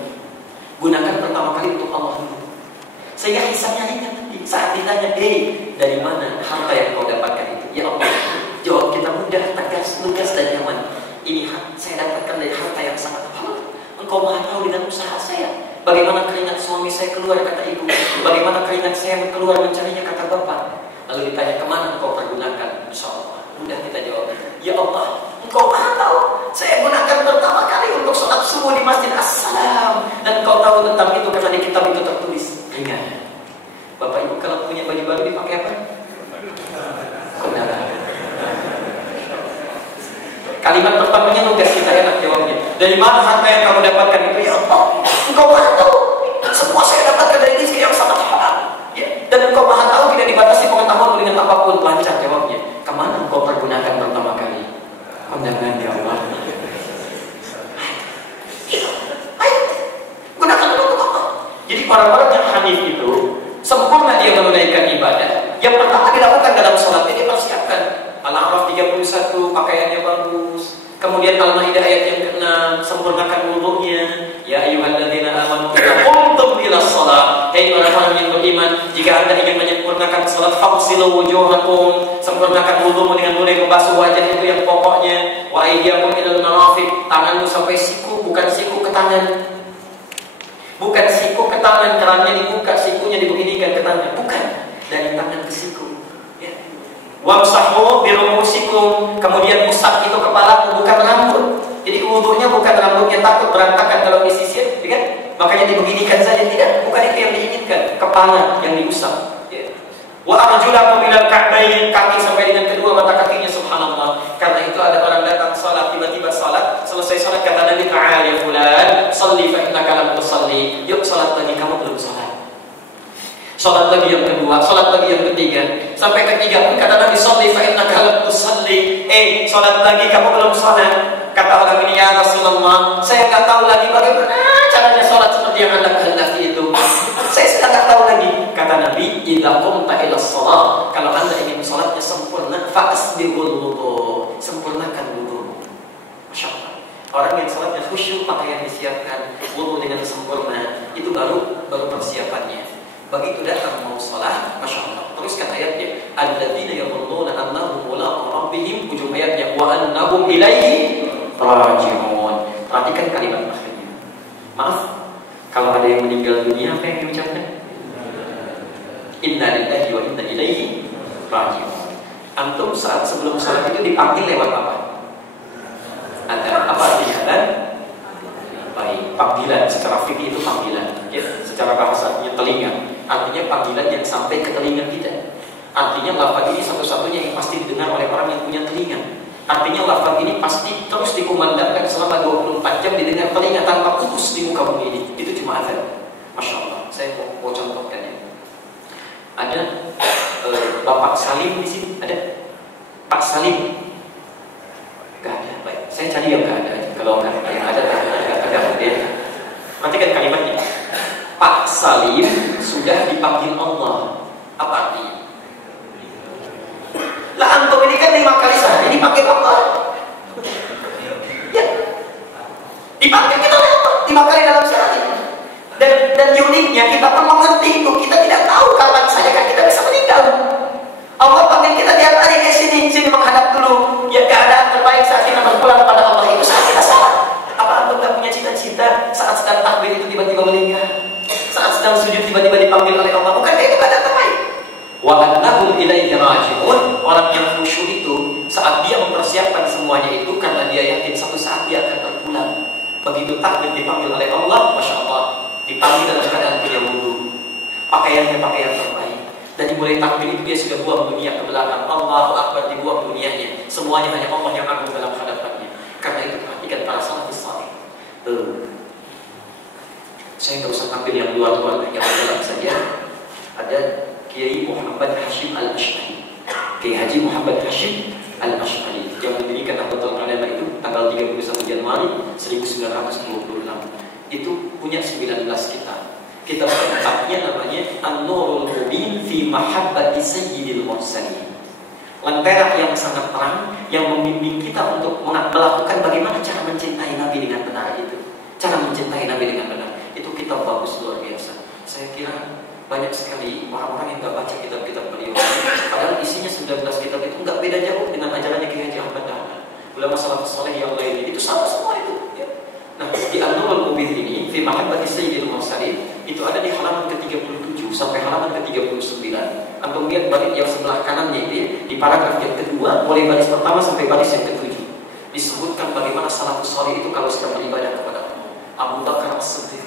gunakan pertama kali untuk Allah dulu, sehingga hisabnya ringan nanti. Saat ditanya, dari mana harta yang kau dapatkan itu? Ya Allah, jawab kita mudah, tegas, lugas dan nyaman. Ini saya dapatkan dari harta yang sangat halal. Engkau maha tahu dengan usaha saya. Bagaimana keringat suami saya keluar, kata ibu. Bagaimana keringat saya keluar mencarinya, kata bapak. Lalu ditanya, kemana engkau pergunakan? Insya Allah mudah kita jawab, ya Allah, engkau maha tahu. Saya gunakan pertama kali untuk sholat subuh di Masjid As-Salam. Dan engkau tahu tentang itu karena di kitab itu tertulis. Ingat, bapak ibu kalau punya baju baru dipakai apa? Kondangan. Kalimat pertamanya nugas kita enak jawabnya. Dari mana harta yang kamu dapatkan itu? Ya Allah, engkau maha tahu. Semua saya dapatkan dari rezeki yang sangat halal. Ya. Dan engkau maha tahu, tidak dibatasi pengetahuan dengan apapun. Lancar jawabnya. Kemana engkau pergunakan pertama kali? Kondangan, ya Allah. Ayo, gunakan untuk Allah. Jadi orang-orang yang hanif itu sempurna dia menunaikan ibadah. Yang pertama dilakukan dalam sholat ini persiapkan. Al-A'raf 31, pakaiannya bagus. Kemudian Al-Maidah ayat yang ke-6, sempurnakan wudunya. Ya ayyuhalladzina amanu idza qumtum ila shalah. Hai orang-orang yang beriman, jika Anda ingin menyempurnakan salat, faghsilu wujuhakum, sempurnakan wudumu dengan mulai membasuh wajah itu yang pokoknya. Wa aydiyakum ilal marafiq, tanganmu sampai siku, bukan siku ke tangan. Bukan siku ke tangan, kerannya dibuka, sikunya dibeginikan ke tangan. Bukan, dari tangan ke siku. Wamsahu birumusikum, kemudian usap itu kepalamu, bukan rambut. Jadi wudunya bukan rambutnya takut berantakan kalau disisir, ya kan? Makanya dibeginikan saja, tidak, bukan itu yang diinginkan. Kepala yang diusap. Ya. Wa arjulakum ilal ka'bayn, kaki sampai dengan kedua mata kakinya, subhanallah. Karena itu ada orang datang salat, tiba-tiba salat, selesai salat kata Nabi, ta'ala ya fulan, shalli fa innaka lam tusalli. Yuk salat lagi, kamu belum salat. Salat lagi yang kedua, salat lagi yang ketiga, sampai ketiga pun kata Nabi, shalli fa innaka lam tusalli. Salat lagi kamu belum salat. Kata orang ini, ya Rasulullah, saya nggak tahu lagi bagaimana caranya salat seperti yang Anda kehendaki itu. Saya sudah nggak tahu lagi. Kata Nabi, idza qumta ila shalah, kalau Anda ingin salatnya sempurna, fa'asbighul wudu, sempurnakan wudu. Masya Allah. Orang yang salatnya khusyuk, pakaian disiapkan, wudu dengan sempurna, itu baru persiapannya. Begitu datang mau sholat, Masya Allah. Teruskan ayatnya, alladzina yadhunnuna annahum mulaqu rabbihim, ujung ayatnya, wa annahum ilaihi raji'un. Perhatikan kalimat akhirnya. Maaf, kalau ada yang meninggal dunia, apa yang diucapkan? Inna lillahi wa inna ilaihi raji'un. Antum saat sebelum sholat itu dipanggil lewat apa? Ada apa artinya? Dan baik, panggilan secara fikih itu panggilan, ya, secara bahasanya telinga. Artinya panggilan yang sampai ke telinga kita. Artinya lafaz ini satu-satunya yang pasti didengar oleh orang yang punya telinga. Artinya lafaz ini pasti terus dikumandangkan selama 24 jam didengar telinga tanpa putus di muka bumi ini. Itu cuma azan. Masya Allah. Saya mau contohkan ya. Ada Bapak Salim di sini, ada Pak Salim. Gak ada. Baik, saya cari yang gak ada. Kalau nggak yang ada ya. Perhatikan kalimatnya. Pak Salim sudah dipanggil Allah. Apa artinya? Lah antum ini kan 5 kali sehari dipanggil Allah. Ya. Dipanggil kita oleh Allah 5 kali dalam sehari. Dan uniknya kita pun mengerti itu. Kita tidak tahu kapan saja kan kita bisa meninggal. Allah panggil kita tiap hari ke sini menghadap dulu. Ya keadaan terbaik saat kita berpulang pada Allah itu saat kita salat. Apa antum tak punya cita-cita saat sedang takbir itu tiba-tiba meninggal? Saat sedang sujud tiba-tiba dipanggil oleh Allah, bukan itu keadaan terbaik. Wa annahum ilaihi raji'un. Orang yang khusyuk itu saat dia mempersiapkan semuanya itu karena dia yakin suatu saat dia akan berpulang. Begitu takbir dipanggil oleh Allah, Masya Allah, dipanggil dalam keadaan punya wudu, pakaiannya pakaian terbaik. Dan dimulai takbir itu dia sudah buang dunia ke belakang. Allahu Akbar, dibuang dunianya. Semuanya hanya Allah yang agung dalam hadapannya. Karena itu perhatikan para salafus saleh. Saya nggak usah ambil yang luar-luar, yang dalam saja. Ada Kiai Muhammad Hashim Al-Ash'ari, Kiai Haji Muhammad Hashim Al-Ash'ari yang mendirikan Nahdlatul Ulama itu tanggal 31 Januari 1926. Itu punya 19 kitab. Kitab keempatnya namanya An-Nurul Mubin fi Mahabbati Sayyidil Mursalin. Lentera yang sangat terang yang membimbing kita untuk melakukan bagaimana cara mencintai Nabi dengan benar itu. Cara mencintai Nabi dengan benar. Itu kitab bagus luar biasa. Saya kira banyak sekali orang-orang yang nggak baca kitab-kitab beliau. Padahal isinya 19 kitab itu nggak beda jauh dengan ajarannya Kiai Haji Ahmad Dahlan. Ulama salafus saleh yang lain itu sama semua itu. Ya. Nah, di An-Nurul Mubin ini, fi Mahabbati Sayyidil Mursalin, itu ada di halaman ke-37 sampai halaman ke-39. Antum lihat baris yang sebelah kanannya itu, di paragraf yang kedua, mulai baris pertama sampai baris yang ke-7. Disebutkan bagaimana salafus saleh itu kalau sedang beribadah kepada Allah. Abu Bakar As-Siddiq.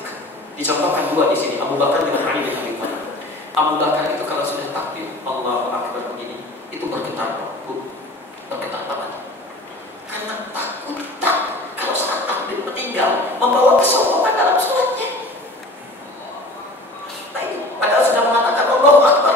Dicontohkan dua di sini, Abu Bakar dengan Ali bin Abi Thalib. Abu Bakar itu kalau sudah takbir, Allahu Akbar begini, itu bergetar, bergetar banget. Karena takut kalau saat takbir meninggal, membawa kesombongan dalam sholatnya. Nah itu, padahal sudah mengatakan Allahu Akbar,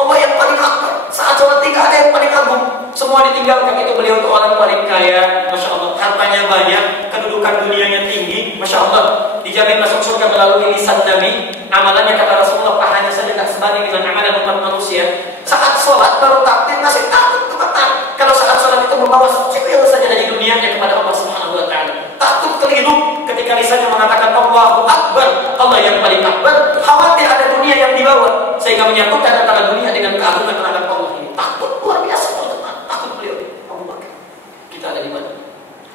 Allah yang paling akbar. Saat sholat tidak ada yang paling agung, semua ditinggalkan. Itu beliau untuk orang paling kaya, masya Allah, hartanya banyak, kedudukan dunianya tinggi, masya Allah. Dijamin masuk surga melalui lisan Nabi. Amalannya kata Rasulullah pahanya saja tak sebanding dengan amalan umat manusia. Saat sholat baru takbir masih takut kebetulan. Kalau saat sholat itu membawa sekecil saja dari dunianya kepada Allah Subhanahu Wa Taala. Takut keliru ketika lisannya mengatakan Allahu Akbar, Allah yang paling akbar. Khawatir ada dunia yang dibawa sehingga menyatukan antara dunia dengan keagungan terhadap Allah ini. Takut luar biasa teman-teman. Takut beliau. Abu Bakar. Kita ada di mana?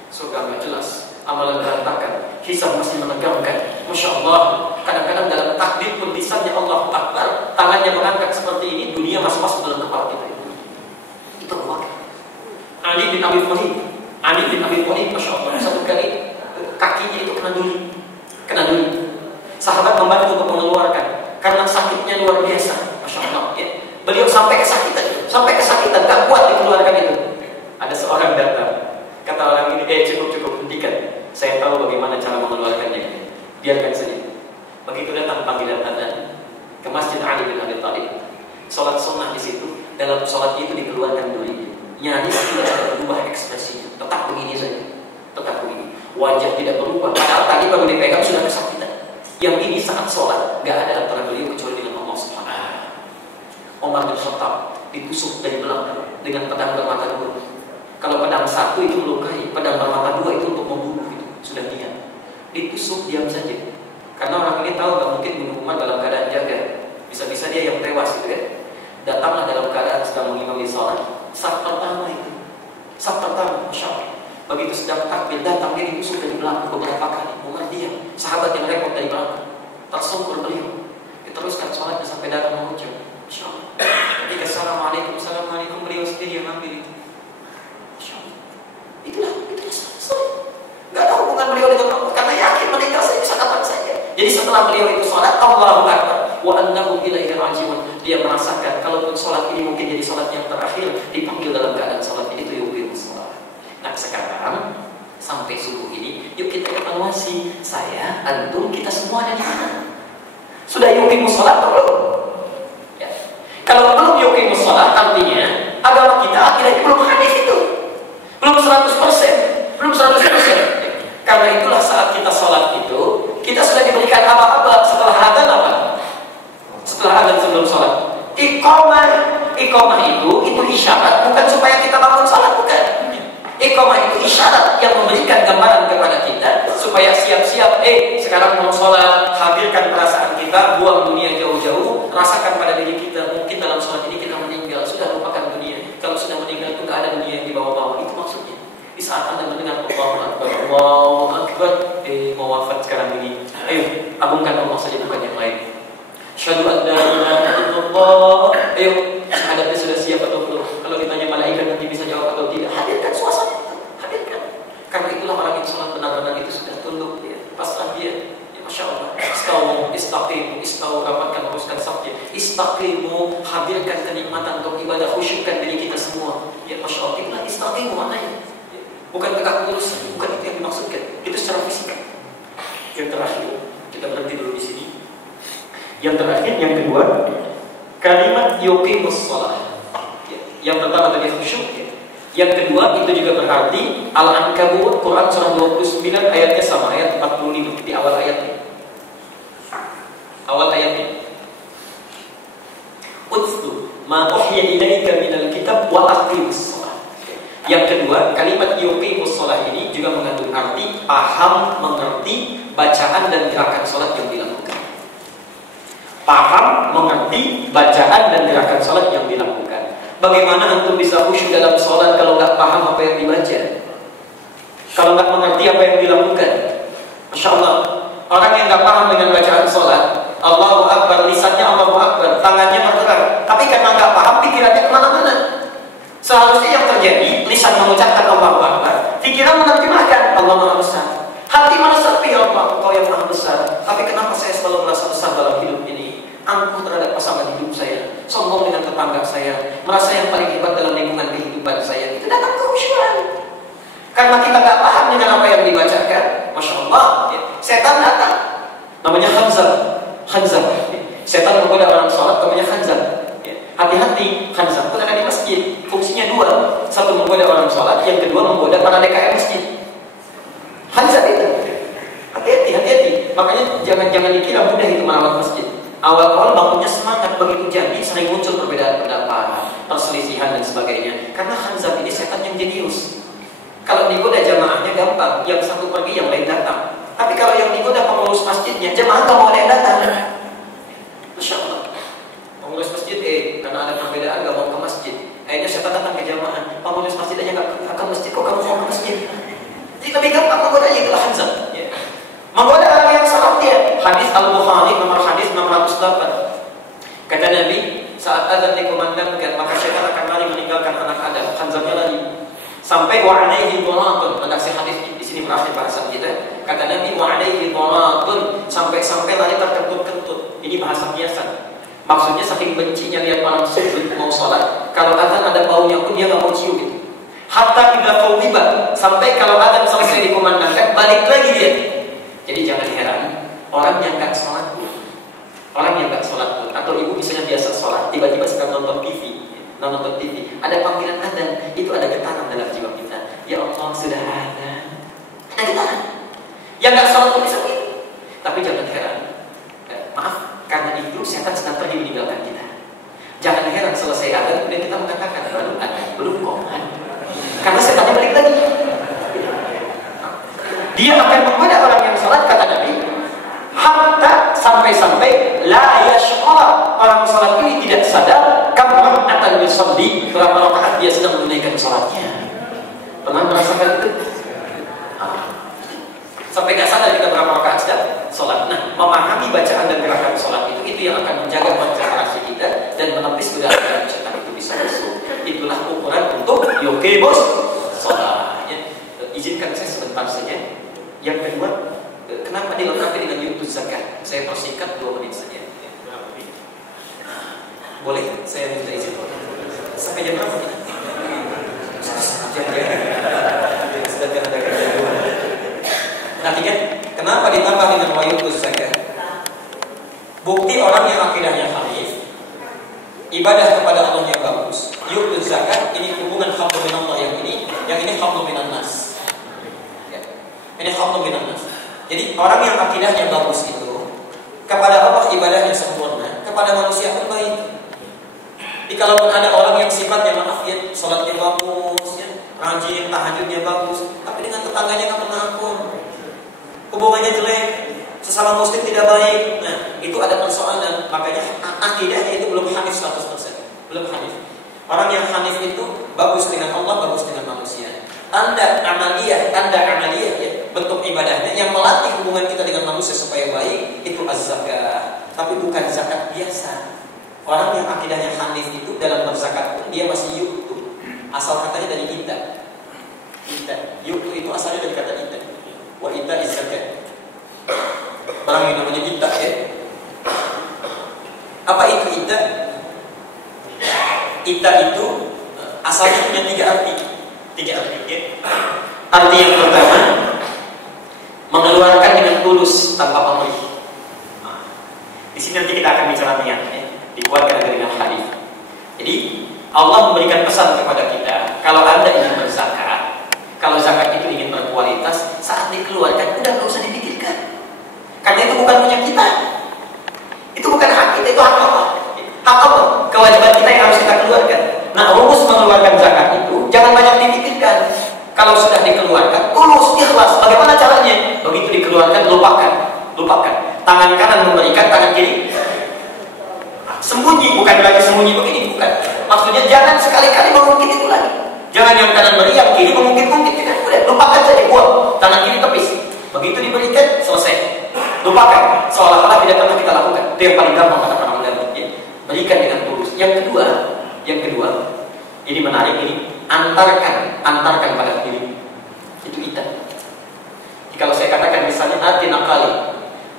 Surga nggak jelas. Amalan berantakan, hisab masih menegangkan. Masya Allah, kadang-kadang dalam takbir pun lisannya Allahu Akbar, tangannya mengangkat seperti ini, dunia masih masuk dalam kepala kita. Itu Abu Bakar. Ali bin Abi Thalib, masya Allah, satu kali kakinya itu kena duri. Sahabat membantu untuk mengeluarkan karena sakitnya luar biasa, masya Allah. Ya. Beliau sampai kesakitan, tak kuat dikeluarkan itu. Ada seorang datang, kata orang ini, cukup hentikan. Saya tahu bagaimana cara mengeluarkannya. Biarkan saja. Begitu datang panggilan adzan ke Masjid Ali bin Abi Thalib, sholat sunnah di situ. Dalam sholat itu dikeluarkan duri. Nyaris tidak ada berubah ekspresinya. Tetap begini saja. Tetap begini. Wajah tidak berubah. Padahal tadi baru dipegang sudah kesakitan. Yang ini saat sholat gak ada antara beliau kecuali dengan Allah Subhanahu Wa Taala. Umar bin Khattab ditusuk dari belakang dengan pedang bermata dua. Kalau pedang satu itu melukai, pedang bermata dua itu untuk membunuh, itu sudah niat. Ditusuk diam saja. Karena orang ini tahu gak mungkin bunuh Umar dalam keadaan jaga. Bisa-bisa dia yang tewas gitu ya. Datanglah dalam keadaan sedang mengimami sholat. Saat pertama itu, masya Allah. Begitu sedang takbir datang dia ditusuk dari belakang beberapa kali. Umar diam. Sahabat yang repot dari belakang tersungkur beliau. Diteruskan sholatnya sampai datang mengucap, masya Allah. Ketika assalamualaikum beliau sendiri yang ambil itu. Itulah sholat. Gak ada hubungan beliau dengan Allah karena yakin meninggal saya bisa kapan saja. Jadi setelah beliau itu sholat, Allahu Akbar wa annahu ilaihi raji'un. Dia merasakan kalaupun sholat ini mungkin jadi sholat yang terakhir, dipanggil dalam keadaan sholat ini itu yuqim sholat. Nah sekarang sampai subuh ini, yuk kita evaluasi. Saya, antum, kita semua ada di mana? Sudah yuqim sholat atau belum? Ya. Kalau belum yuqim sholat, artinya agama kita akhirnya belum hadis itu. Belum 100%. Karena itulah saat kita sholat itu, kita sudah diberikan apa-apa setelah adzan apa? Setelah adzan sebelum sholat. Iqamah itu isyarat bukan supaya kita bangun sholat, bukan. Iqamah itu isyarat yang memberikan gambaran kepada kita supaya siap-siap. Sekarang mau sholat, hadirkan perasaan kita, buang dunia jauh-jauh, rasakan pada diri kita. Mungkin dalam sholat ini kita meninggal, sudah lupakan dunia. Kalau sudah meninggal itu gak ada dunia yang dibawa-bawa. Itu maksudnya. Di saat Anda mendengar Allahu Akbar, mau wafat sekarang ini, ayo agungkan Allah saja, bukan yang lain. Asyhadu an la ilaha illallah. Ayo, syahadatnya sudah siap atau belum? Kalau ditanya malaikat nanti bisa jawab atau tidak. Hadirkan suasana itu, hadirkan. Karena itulah orang yang sholat benar-benar itu sudah tunduk dia, pasrah dia. Ya, masya Allah. Istaqimu, rapatkan, luruskan sabnya. Istaqimu, hadirkan kenikmatan untuk ibadah, khusyukkan diri kita semua. Ya, masya Allah. Itulah istaqimu maknanya. Bukan tegak lurus, bukan itu yang dimaksudkan. Itu secara fisik. Yang terakhir, kita berhenti dulu. di sini. Yang terakhir, yang kedua, kalimat yuqimus shalah. Yang pertama tadi khusyuk. Yang kedua itu juga berarti Al-Ankabut Quran surah 29 ayatnya sama, ayat 45 di awal ayatnya. Awal ayatnya. Utlu ma uhiya ilaika minal kitab wa aqimus shalah. Yang kedua, kalimat yuqimus shalah ini juga mengandung arti paham, mengerti bacaan dan gerakan salat yang dilakukan. Paham, mengerti bacaan dan gerakan salat yang dilakukan. Bagaimana antum bisa khusyuk dalam salat kalau nggak paham apa yang dibaca? Kalau nggak mengerti apa yang dilakukan? Masya Allah, orang yang nggak paham dengan bacaan salat, Allahu Akbar, lisannya Allahu Akbar, tangannya bergerak, tapi karena nggak paham, pikirannya kemana-mana. Seharusnya yang terjadi, lisan mengucapkan Allahu Akbar, pikiran menerjemahkan Allah Maha Besar, hati merasa, ya Allah, Engkau yang Maha Besar. Tapi kenapa saya selalu merasa besar dalam hidup ini? Angkuh terhadap pasangan hidup saya, sombong dengan tetangga saya, merasa yang paling hebat dalam lingkungan kehidupan saya. Itu datang kekhusyuan. Karena kita nggak paham dengan apa yang dibacakan, Masya Allah, ya, setan datang. Namanya Khanzab. Setan menggoda orang sholat, namanya Khanzab. Hati-hati, Khanzab pun ada di masjid. Fungsinya dua. Satu menggoda orang sholat, yang kedua menggoda para DKM masjid. Khanzab itu. Hati-hati. Makanya jangan dikira mudah itu merawat masjid. Awal-awal bangunnya semangat, begitu jadi sering muncul perbedaan pendapat, perselisihan dan sebagainya. Karena Khanzab ini setan yang jenius. Kalau digoda jamaahnya gampang, yang satu pergi, yang lain datang. Tapi kalau yang digoda pengurus masjidnya, jamaah nggak mau ada yang datang. Masya Allah. Pengurus masjid, karena ada perbedaan nggak mau ke masjid. Akhirnya setan datang ke jamaah. Pengurus masjid aja nggak ke masjid, kok kamu mau ke masjid? Jadi lebih gampang menggodanya, itulah Khanzab. Ya. Menggoda orang yang salah dia. Hadis Al-Bukhari nomor hadis 608. Kata Nabi, saat azan dikumandangkan, maka syaitan akan lari meninggalkan anak Adam. Khanzabnya lari. Sampai wa alaihi dhalatun. Redaksi hadis di sini berakhir bahasan kita. Kata Nabi, wa alaihi dhalatun, sampai lari terkentut-kentut. Ini bahasa biasa. Maksudnya saking bencinya lihat orang sujud mau sholat, kalau azan ada baunya pun dia nggak mau cium itu. Hatta idza qawbiba, sampai kalau azan selesai dikumandangkan, balik lagi dia. Jadi jangan heran orang yang nggak sholat pun, atau ibu misalnya biasa sholat, tiba-tiba sedang nonton TV, ada panggilan adzan, itu ada getaran dalam jiwa kita. Ya Allah, sudah ada getaran. Yang nggak sholat pun bisa begitu. Tapi jangan heran, maaf, karena itu setan sedang pergi meninggalkan kita. Jangan heran selesai adzan kemudian kita mengatakan belum kok. Karena setannya balik lagi. Dia akan menggoda orang yang sholat, kata Nabi, hatta sampai la yashqa, orang sholat ini tidak sadar kam raka'atan yusalli, berapa rakaat dia sedang menunaikan sholatnya. Pernah merasakan itu? Sampai gak sadar kita berapa rakaat sedang sholat. Nah, memahami bacaan dan gerakan sholat itu yang akan menjaga konsentrasi kita dan menepis godaan setan itu bisa masuk. Itulah ukuran untuk yuqimus shalah. Izinkan saya sebentar saja. Yang kedua, kenapa dilengkapi dengan yu'tuz zakat? Saya persingkat 2 menit saja. Boleh? Saya minta izin. Sampai jam berapa kita? Sedangkan ada kerjaan. Perhatikan, kenapa ditambah dengan yu'tuz zakat? Bukti orang yang akidahnya hanif, ibadah kepada Allah yang bagus. Yu'tuz zakat, ini hubungan hablum minallah yang ini hablum minan nas. Ini hablum minan nas. Jadi orang yang akidahnya bagus itu kepada Allah ibadahnya sempurna, kepada manusia pun baik. Jadi kalaupun ada orang yang sifatnya maaf ya, sholatnya bagus, ya, rajin, tahajudnya bagus, tapi dengan tetangganya nggak pernah ampun, hubungannya jelek, sesama muslim tidak baik. Nah, itu ada persoalan. Makanya akidahnya itu belum hanif 100%. Belum hanif. Orang yang hanif itu bagus dengan Allah, bagus dengan manusia. Tanda amaliyah ya, bentuk ibadahnya yang melatih hubungan kita dengan manusia supaya baik itu az-zakah, tapi bukan zakat biasa. Orang yang akidahnya hanif itu dalam berzakat pun dia masih yu'tu. Asal katanya dari ita. Yu'tu itu asalnya dari kata ita. Wa ita iz-zakat. Barang yang namanya ita ya. Apa itu ita? Ita itu asalnya punya 3 arti. Ya. Arti yang pertama, mengeluarkan dengan tulus tanpa pamrih. Di sini nanti kita akan bicara niat, ya. Dikuatkan dengan hadis. Jadi Allah memberikan pesan kepada kita, kalau Anda ingin berzakat, kalau zakat itu ingin berkualitas, saat dikeluarkan udah nggak usah dipikirkan. Karena itu bukan punya kita. Itu bukan hak kita, itu hak Allah. Hak Allah, kewajiban kita yang harus kita keluarkan. Nah, rumus mengeluarkan zakat itu jangan banyak dipikirkan. Kalau sudah dikeluarkan, tulus, ikhlas. Bagaimana caranya? Begitu dikeluarkan, lupakan. Tangan kanan memberikan, tangan kiri sembunyi. Bukan berarti sembunyi begini, bukan. Maksudnya jangan sekali-kali mengungkit itu lagi. Jangan yang kanan beri, yang kiri mengungkit-ungkit. Udah, lupakan saja, buang. Tangan kiri tepis. Begitu diberikan, selesai. Lupakan, seolah-olah tidak pernah kita lakukan. Itu yang paling gampang kata para ulama. Ya. Berikan dengan tulus. Yang kedua, ini menarik ini. Antarkan pada diri. Itu kita. Jadi kalau saya katakan misalnya atina kali,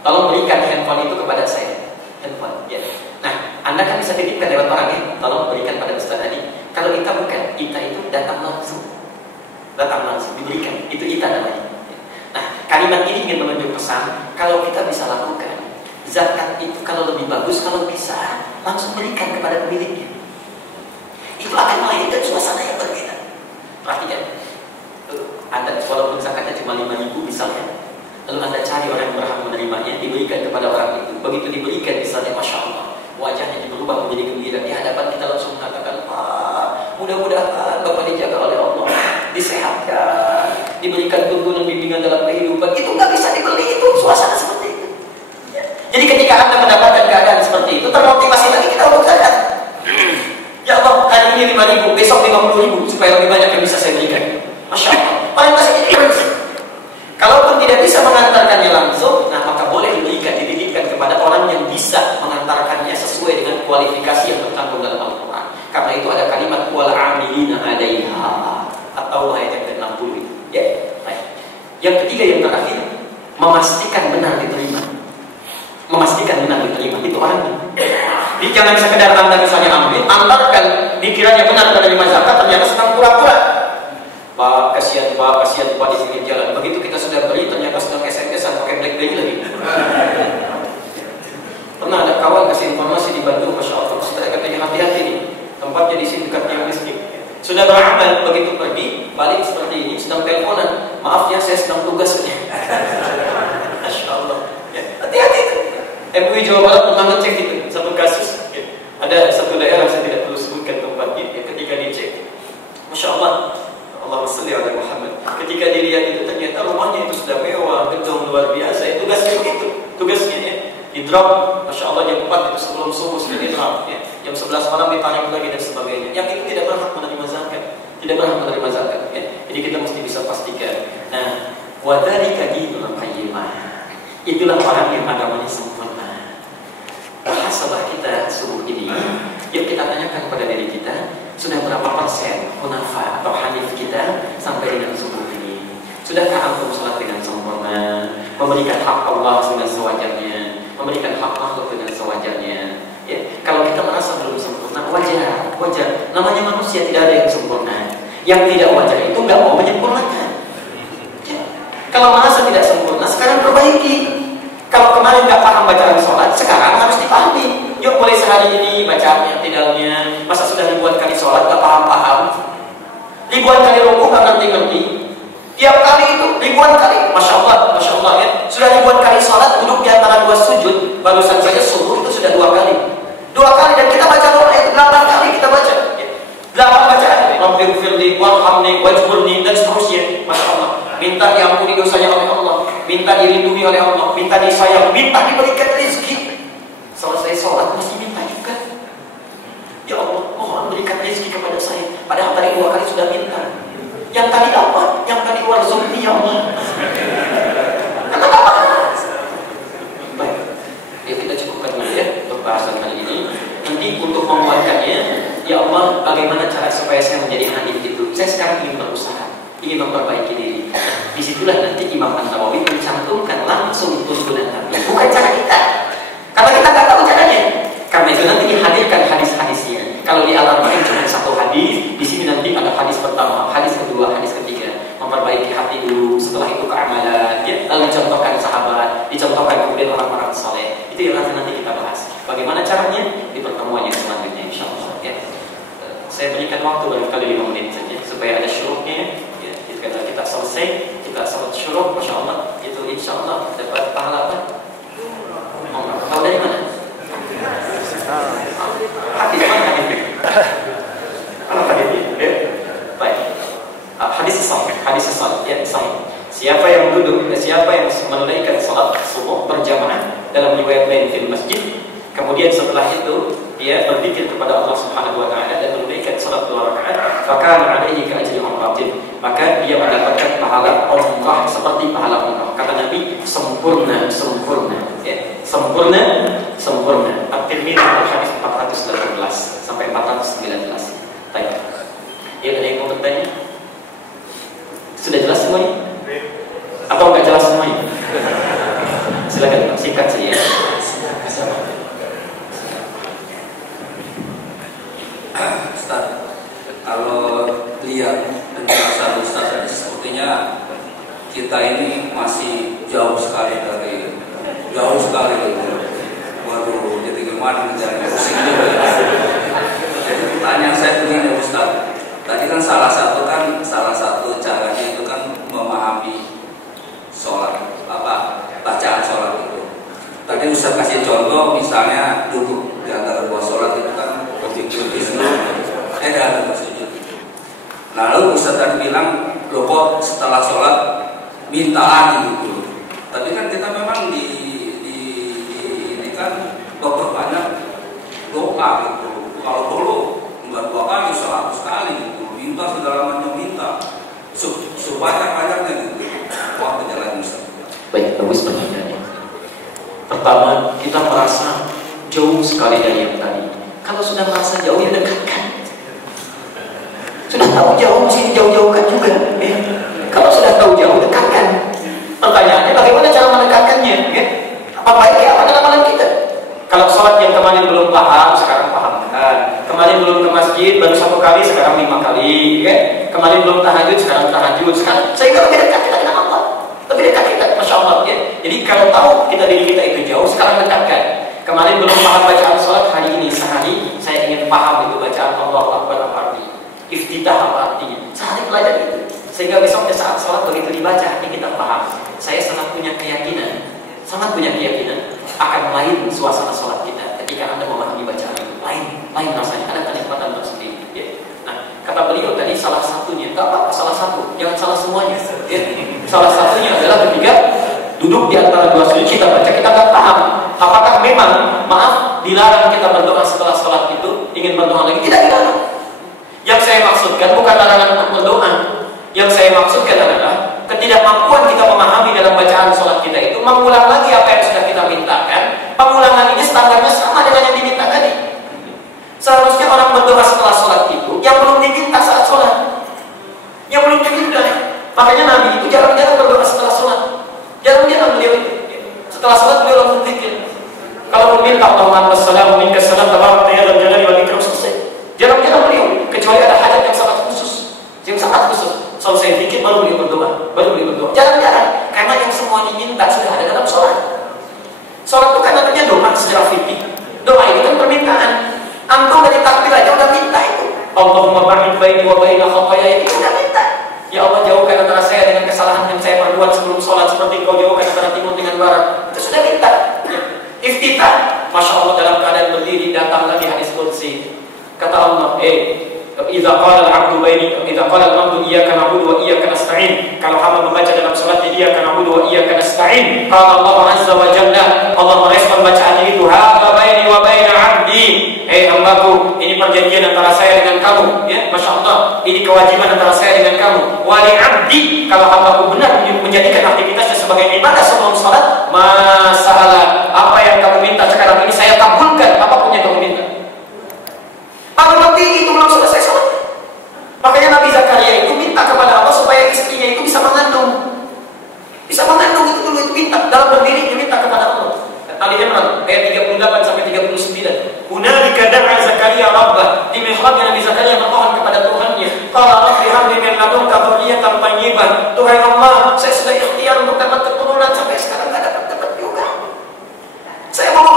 tolong berikan handphone itu kepada saya. Handphone, ya. Nah, Anda kan bisa titipkan lewat orangnya. Tolong berikan pada Ustaz tadi. Kalau kita bukan, kita itu datang langsung diberikan. Itu kita namanya. Nah, kalimat ini ingin menunjuk pesan, kalau kita bisa lakukan zakat itu, kalau lebih bagus, kalau bisa langsung berikan kepada pemiliknya. Itu akan melahirkan suasana yang berbeda. Perhatikan, Anda walaupun zakatnya cuma 5.000 misalnya, lalu Anda cari orang yang berhak menerimanya, diberikan kepada orang itu. Begitu diberikan misalnya, Masya Allah, wajahnya berubah menjadi gembira. Di hadapan kita langsung mengatakan, mudah-mudahan Bapak dijaga oleh Allah, disehatkan, diberikan tuntunan bimbingan dalam kehidupan. Itu nggak bisa dibeli, itu suasana seperti itu. Jadi ketika Anda mendapatkan keadaan seperti itu, termotivasi lagi kita untuk zakat. Ya Allah, hari ini 5.000, besok 50.000, supaya lebih banyak yang bisa saya berikan. Masya Allah, orientasi ini langsung. Kalaupun tidak bisa mengantarkannya langsung, nah maka boleh dititipkan kepada orang yang bisa mengantarkannya sesuai dengan kualifikasi yang tercantum dalam Al-Quran. Karena itu ada kalimat wal amilina 'alaiha, atau ayat yang ke-60 itu. Ya, baik. Yang ketiga, yang terakhir, memastikan benar diterima. Itu orangnya. Jadi jangan sekedar Anda misalnya ambil, antarkan, dikiranya benar menerima zakat, ternyata sedang pura-pura. Pak, kasihan Pak di sini jalan. Begitu kita sudah beli, ternyata sedang SMS-an pakai BlackBerry lagi. Pernah ada kawan kasih informasi di Bandung, Masya Allah, saya katanya hati-hati nih, tempatnya di sini dekat yang miskin. Sudah beramal, begitu pergi, balik seperti ini, sedang teleponan. Maaf ya, saya sedang tugas. Masya Allah. Ya, hati-hati itu. MUI Jawa Barat pernah ngecek itu, satu kasus. Ya. Ada satu daerah, saya tidak perlu sebutkan tempatnya. Ya, ketika dicek, Masya Allah, Allahumma sholli ala Muhammad. Ketika dilihat itu ternyata rumahnya itu sudah mewah, gedung luar biasa. Tugasnya begitu, tugasnya ya. Di drop, Masya Allah jam 4 itu sebelum subuh sudah di drop. Ya. Jam 11 malam ditarik lagi dan sebagainya. Yang itu tidak berhak menerima zakat. Ya. Jadi kita mesti bisa pastikan. Nah, wadhalika dinul qayyimah. Itulah orang yang agamanya sempurna. Muhasabah kita subuh ini, yuk kita tanyakan pada diri kita, sudah berapa persen hunafa atau hanif kita sampai dengan subuh ini? Sudahkah antum sholat dengan sempurna, memberikan hak Allah dengan sewajarnya, memberikan hak makhluk dengan sewajarnya? Ya, kalau kita merasa belum sempurna, wajar. Namanya manusia, tidak ada yang sempurna. Yang tidak wajar itu nggak mau menyempurnakan. Ya. Kalau merasa tidak sempurna, sekarang perbaiki. Kalau kemarin nggak paham bacaan sholat, sekarang harus dipahami. Yuk mulai sehari ini bacaannya, tidaknya. Masa sudah ribuan kali sholat nggak paham-paham, ribuan kali rukuk nggak ngerti-ngerti, tiap kali itu ribuan kali, masya Allah ya. Sudah ribuan kali sholat, duduk di antara dua sujud. Barusan saja subuh itu sudah 2 kali, dan kita baca doa itu 8 kali kita baca. 8 bacaan, Rabbighfirli warhamni wajburni, dan seterusnya. Masya Allah, minta diampuni dosanya oleh Allah, minta dilindungi oleh Allah, minta disayang, minta diberikan rezeki. Selesai sholat masih minta juga. Ya Allah, mohon berikan rezeki kepada saya. Padahal tadi 2 kali sudah minta. Yang tadi apa? Yang tadi warzuqni ya Allah. Kenapa? Baik, ya kita cukupkan dulu ya untuk bahasan kali ini. Nanti untuk menguatkannya, ya Allah, bagaimana cara supaya saya menjadi hanif itu? Saya sekarang ingin berusaha, ingin memperbaiki diri. Disitulah nanti Imam An-Nawawi mencantumkan langsung tuntunan Nabi, bukan cara kita, karena kita nggak tahu caranya. Karena itu nanti dihadirkan hadis-hadisnya. Kalau di Al-Arba'in cuma 1 hadis, di sini nanti ada hadis pertama, hadis kedua, hadis ketiga. Memperbaiki hati dulu, setelah itu keamalan, ya, lalu dicontohkan sahabat, dicontohkan kemudian orang-orang saleh. Itu yang nanti kita bahas. Bagaimana caranya di pertemuan yang selanjutnya insya Allah ya. Saya berikan waktu barangkali 5 menit saja supaya ada syuruknya ya. Kita selesai, kita salat syuruk, masya Allah itu insya Allah dapat pahala apa? Tahu dari mana? Hadis mana hadis? Apa hadis itu? Baik. Hadis sahih ya sahih. Siapa yang menunaikan salat subuh berjamaah dalam riwayat lain di masjid, kemudian setelah itu dia berzikir kepada Allah Subhanahu wa taala dan menunaikan salat 2 rakaat, fakana alaihi ka ajri umratin, maka dia mendapatkan pahala umrah seperti pahala umrah. Kata Nabi, sempurna ya. Sempurna. At-Tirmidzi hadis 418 sampai 419. Baik. Ya, ada yang mau bertanya? Sudah jelas semuanya? Atau enggak jelas semuanya? Silakan singkat saja ya. Ustaz, kalau lihat penjelasan Ustaz tadi sepertinya kita ini masih jauh sekali. Waduh, jadi gimana bicaranya pusing juga ya. Jadi pertanyaan saya begini Ustaz, tadi kan salah satu caranya itu kan memahami sholat, bacaan sholat itu. Tadi Ustaz kasih contoh misalnya duduk di antara 2 sholat itu kan ada sujud. Lalu Ustaz tadi bilang loh kok setelah sholat minta lagi gitu. Tapi kan kita memang ini kan banyak doa gitu. Kalau perlu enggak 2 kali 100 kali gitu. Minta segala macam minta sebanyak-banyaknya gitu. Waktu jalan Ustaz. Baik, bagus pertanyaannya. Pertama, kita merasa jauh sekali dari yang tadi. Kalau sudah merasa jauh, ya dekatkan. Sudah tahu jauh, mesti jauh-jauhkan juga ya. Kalau sudah tahu jauh, dekatkan. Pertanyaannya bagaimana cara mendekatkannya ya? Apa baik ya apa dalam kita? Kalau sholat yang kemarin belum paham, sekarang pahamkan. Kemarin belum ke masjid, baru 1 kali, sekarang 5 kali ya. Kemarin belum tahajud, sekarang tahajud. Sehingga lebih dekat kita dengan Allah, lebih dekat kita, masya Allah ya. Jadi kalau tahu diri kita itu jauh, sekarang dekatkan. Kemarin belum paham bacaan sholat, hari ini sehari saya ingin paham itu bacaan Allahu Akbar apa artinya, iftitah apa artinya. Sehari pelajari itu, sehingga besoknya saat sholat begitu dibaca, ini kita paham. Saya sangat punya keyakinan akan lain suasana sholat kita ketika Anda memahami bacaan itu. Lain rasanya, ada kenikmatan tersendiri ya. Nah, kata beliau tadi salah satunya, tak apa salah satu, jangan salah semuanya ya. Salah satunya adalah ketika duduk di antara 2 sujud kita baca, kita nggak paham apakah memang dilarang kita berdoa setelah sholat itu, ingin berdoa lagi, tidak dilarang. Yang saya maksudkan bukan larangan untuk berdoa. Yang saya maksudkan adalah ketidakmampuan kita memahami dalam bacaan sholat kita itu mengulang lagi apa yang sudah kita mintakan. Pengulangan ini standarnya sama dengan yang diminta tadi. Seharusnya orang berdoa setelah sholat itu yang belum diminta saat sholat, yang belum diminta. Makanya Nabi itu jarang-jarang berdoa setelah sholat. Jarang-jarang beliau itu. Setelah sholat beliau langsung zikir. Kalau meminta Allahumma wassalam minka salam tabarak ya dan jalali wal ikram, selesai. Jarang-jarang beliau, kecuali ada hajat yang sangat khusus. Selesai zikir baru beliau berdoa. Jarang-jarang, karena yang semua diminta sudah ada dalam sholat. Sholat itu kan namanya doa secara fikih. Doa itu kan permintaan. Antum dari takbir aja udah minta itu. Allahumma ba'id baini wa baina khataaya, itu udah minta. Ya Allah, jauhkan antara saya dengan kesalahan yang saya perbuat sebelum sholat, seperti Engkau jauhkan antara timur dengan barat. Itu sudah minta. Iftitah, masya Allah, dalam keadaan berdiri datang lagi hadis qudsi. Kata Allah, idza qala al-'abdu iyyaka na'budu wa iyyaka nasta'in. Kalau hamba membaca dalam salatnya iyyaka na'budu wa iyyaka nasta'in, qala Allah azza wa jalla, Allah merespon bacaannya itu, hadza baini wa baina 'abdi. Hambaku, ini perjanjian antara saya dengan kamu ya, masya Allah, ini kewajiban antara saya dengan kamu. Wa li 'abdi, kalau hambaku benar menjadikan aktivitasnya sebagai ibadah sebelum salat, masalah apa yang kamu minta sekarang ini saya kabulkan, apapun yang kamu minta. Paling penting itu belum selesai sholat. Makanya Nabi Zakaria itu minta kepada Allah supaya istrinya itu bisa mengandung. Bisa mengandung itu dulu, itu minta. Dalam berdiri dia minta kepada Allah. Ali Imran ayat 38 sampai 39. Hunalika da'a Zakaria rabbah. Di mihrabnya Nabi Zakaria memohon kepada Tuhannya. Qala rabbi habli min ladunka dzurriyyatan thayyibah. Tuhai Allah, saya sudah ikhtiar untuk dapat keturunan sampai sekarang enggak dapat juga. Saya mau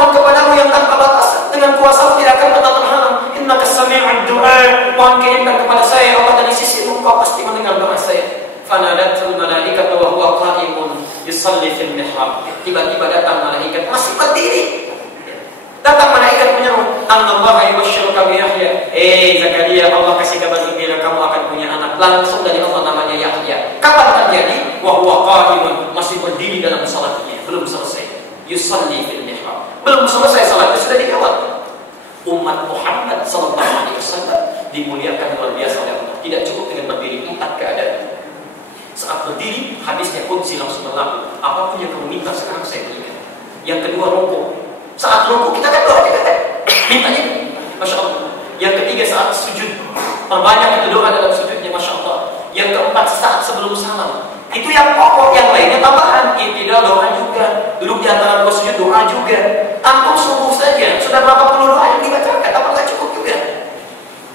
dengan tanpa batas, dengan kuasa tidak akan pernah terhalang. Innaka sami'ud du'a, mohon kirimkan kepada saya Allah dari sisimu, Engkau pasti mendengar doa saya. Fanadatul malaikatu wa huwa qa'imun yusalli fil mihrab. Tiba-tiba datang malaikat masih berdiri. Datang malaikat menyeru, "Anallaha yubashshiruka bi Yahya." Zakaria, Allah kasih kabar gembira kamu akan punya anak. Langsung dari Allah namanya Yahya. Kapan terjadi? Wa huwa qa'imun, masih berdiri dalam salatnya, belum selesai. Yusalli fil mihrab. Belum selesai salatnya sudah dijawab. Umat Muhammad sallallahu alaihi wasallam dimuliakan luar biasa oleh Allah. Tidak cukup dengan berdiri, 4 keadaan. Saat berdiri, hadisnya qudsi langsung berlaku. Apapun yang kamu minta sekarang saya berikan. Yang kedua, rukuk. Saat rukuk kita kan doa, kita kan mintanya, Masya Allah. Yang ketiga, saat sujud, perbanyak itu doa dalam sujudnya, Masya Allah. Yang keempat, saat sebelum salam. Itu yang pokok, yang lainnya tambahan. Tidak doa juga. Duduk di antara dua sujud doa juga. Antum subuh saja sudah berapa puluh doa yang dibacakan, apakah cukup juga?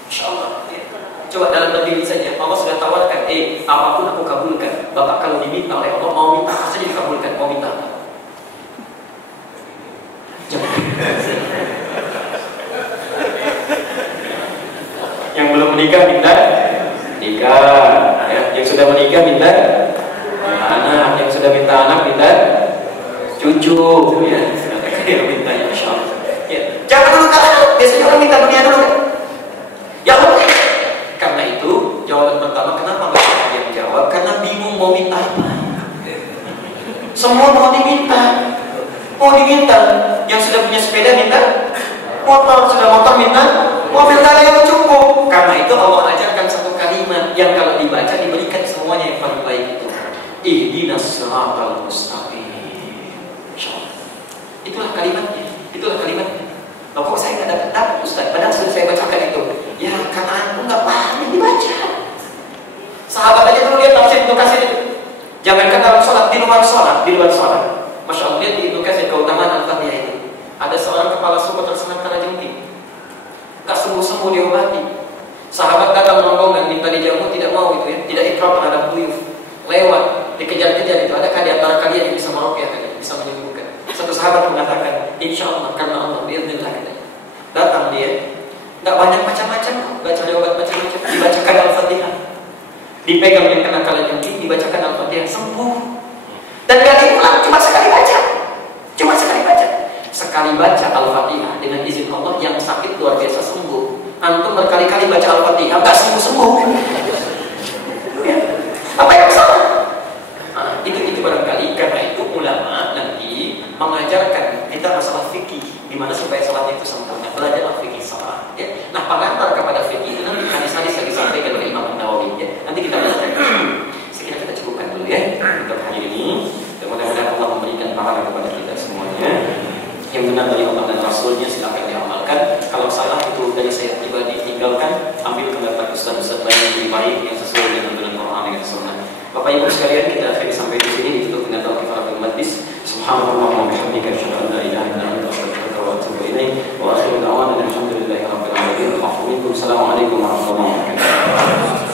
Masya Allah. Coba dalam berdiri saja, Allah sudah tawarkan, apapun aku kabulkan. Bapak kalau diminta oleh Allah, mau minta apa saja dikabulkan, mau minta apa? Yang belum menikah minta nikah, ya. Yang sudah menikah minta anak, yang sudah minta anak minta cucu, ya. Yang mintanya, Masya Allah. Ya. Jangan dulu karena biasanya orang minta dunia dulu, kan? Ya Allah. Karena itu jawaban pertama, kenapa nggak ada yang jawab? Karena bingung mau minta apa. Semua mau diminta. Yang sudah punya sepeda minta motor, sudah motor minta mobil, gak ada yang cukup. Karena itu Allah ajarkan satu kalimat yang kalau dibaca diberikan semuanya yang paling baik itu. Ihdinas siratal mustaqim. Itulah kalimatnya. Loh, kok saya nggak dapat Ustaz? Padahal sudah saya bacakan itu. Ya karena aku nggak paham yang dibaca. Sahabat aja dulu lihat tafsir Ibnu Katsir itu. Jangankan dalam sholat, di luar sholat. Masya Allah, lihat di Ibnu Katsir keutamaan Al-Fatihah itu. Ada seorang kepala suku tersengat kalajengking, gak sembuh-sembuh diobati. Sahabat datang merombongan minta dijamu, tidak mau itu ya, tidak ikhram terhadap buyuf. Lewat, dikejar-kejar itu. Adakah di antara kalian yang bisa meruqyah, bisa menyembuhkan? Satu sahabat mengatakan, insya Allah, karena Allah biiznillah. Datang dia, gak banyak macam-macam, gak cari obat macam-macam, dibacakan Al-Fatihah. Dipegang yang kena kalajengking, dibacakan Al-Fatihah, sembuh. Dan gak diulang, cuma sekali baca. Sekali baca Al-Fatihah dengan izin Allah, yang sakit luar biasa sembuh. Antum berkali-kali baca Al-Fatihah nggak sembuh-sembuh. Ya. Apa yang salah? Itu barangkali. Karena itu ulama nanti mengajarkan kita masalah fikih, gimana supaya salatnya itu sempurna. Belajarlah fikih salat. Ya. Nah, pengantar kepada fikih itu nanti hadis-hadis yang disampaikan oleh Imam Nawawi. Ya. Nanti kita belajar. Sekiranya kita cukupkan dulu ya untuk hari ini. Dan mudah-mudahan Allah memberikan pahala kepada kita semuanya. Yang benar dari Allah dan Rasulnya silakan diamalkan. Kalau salah itu dari saya pribadi, tinggalkan. Ambil pendapat ustaz-ustaz lain yang lebih baik, yang sesuai dengan Quran dan Sunnah. Bapak Ibu sekalian, kita akhiri sampai di sini. Ditutup dengan tauqifaratul majlis. Subhanallah wa bihamdika, asyhadu an la ilaha illa anta, astaghfiruka wa atubu ilaik. Wa akhiru da'wana alhamdulillahi rabbil alamin. Assalamualaikum warahmatullahi wabarakatuh.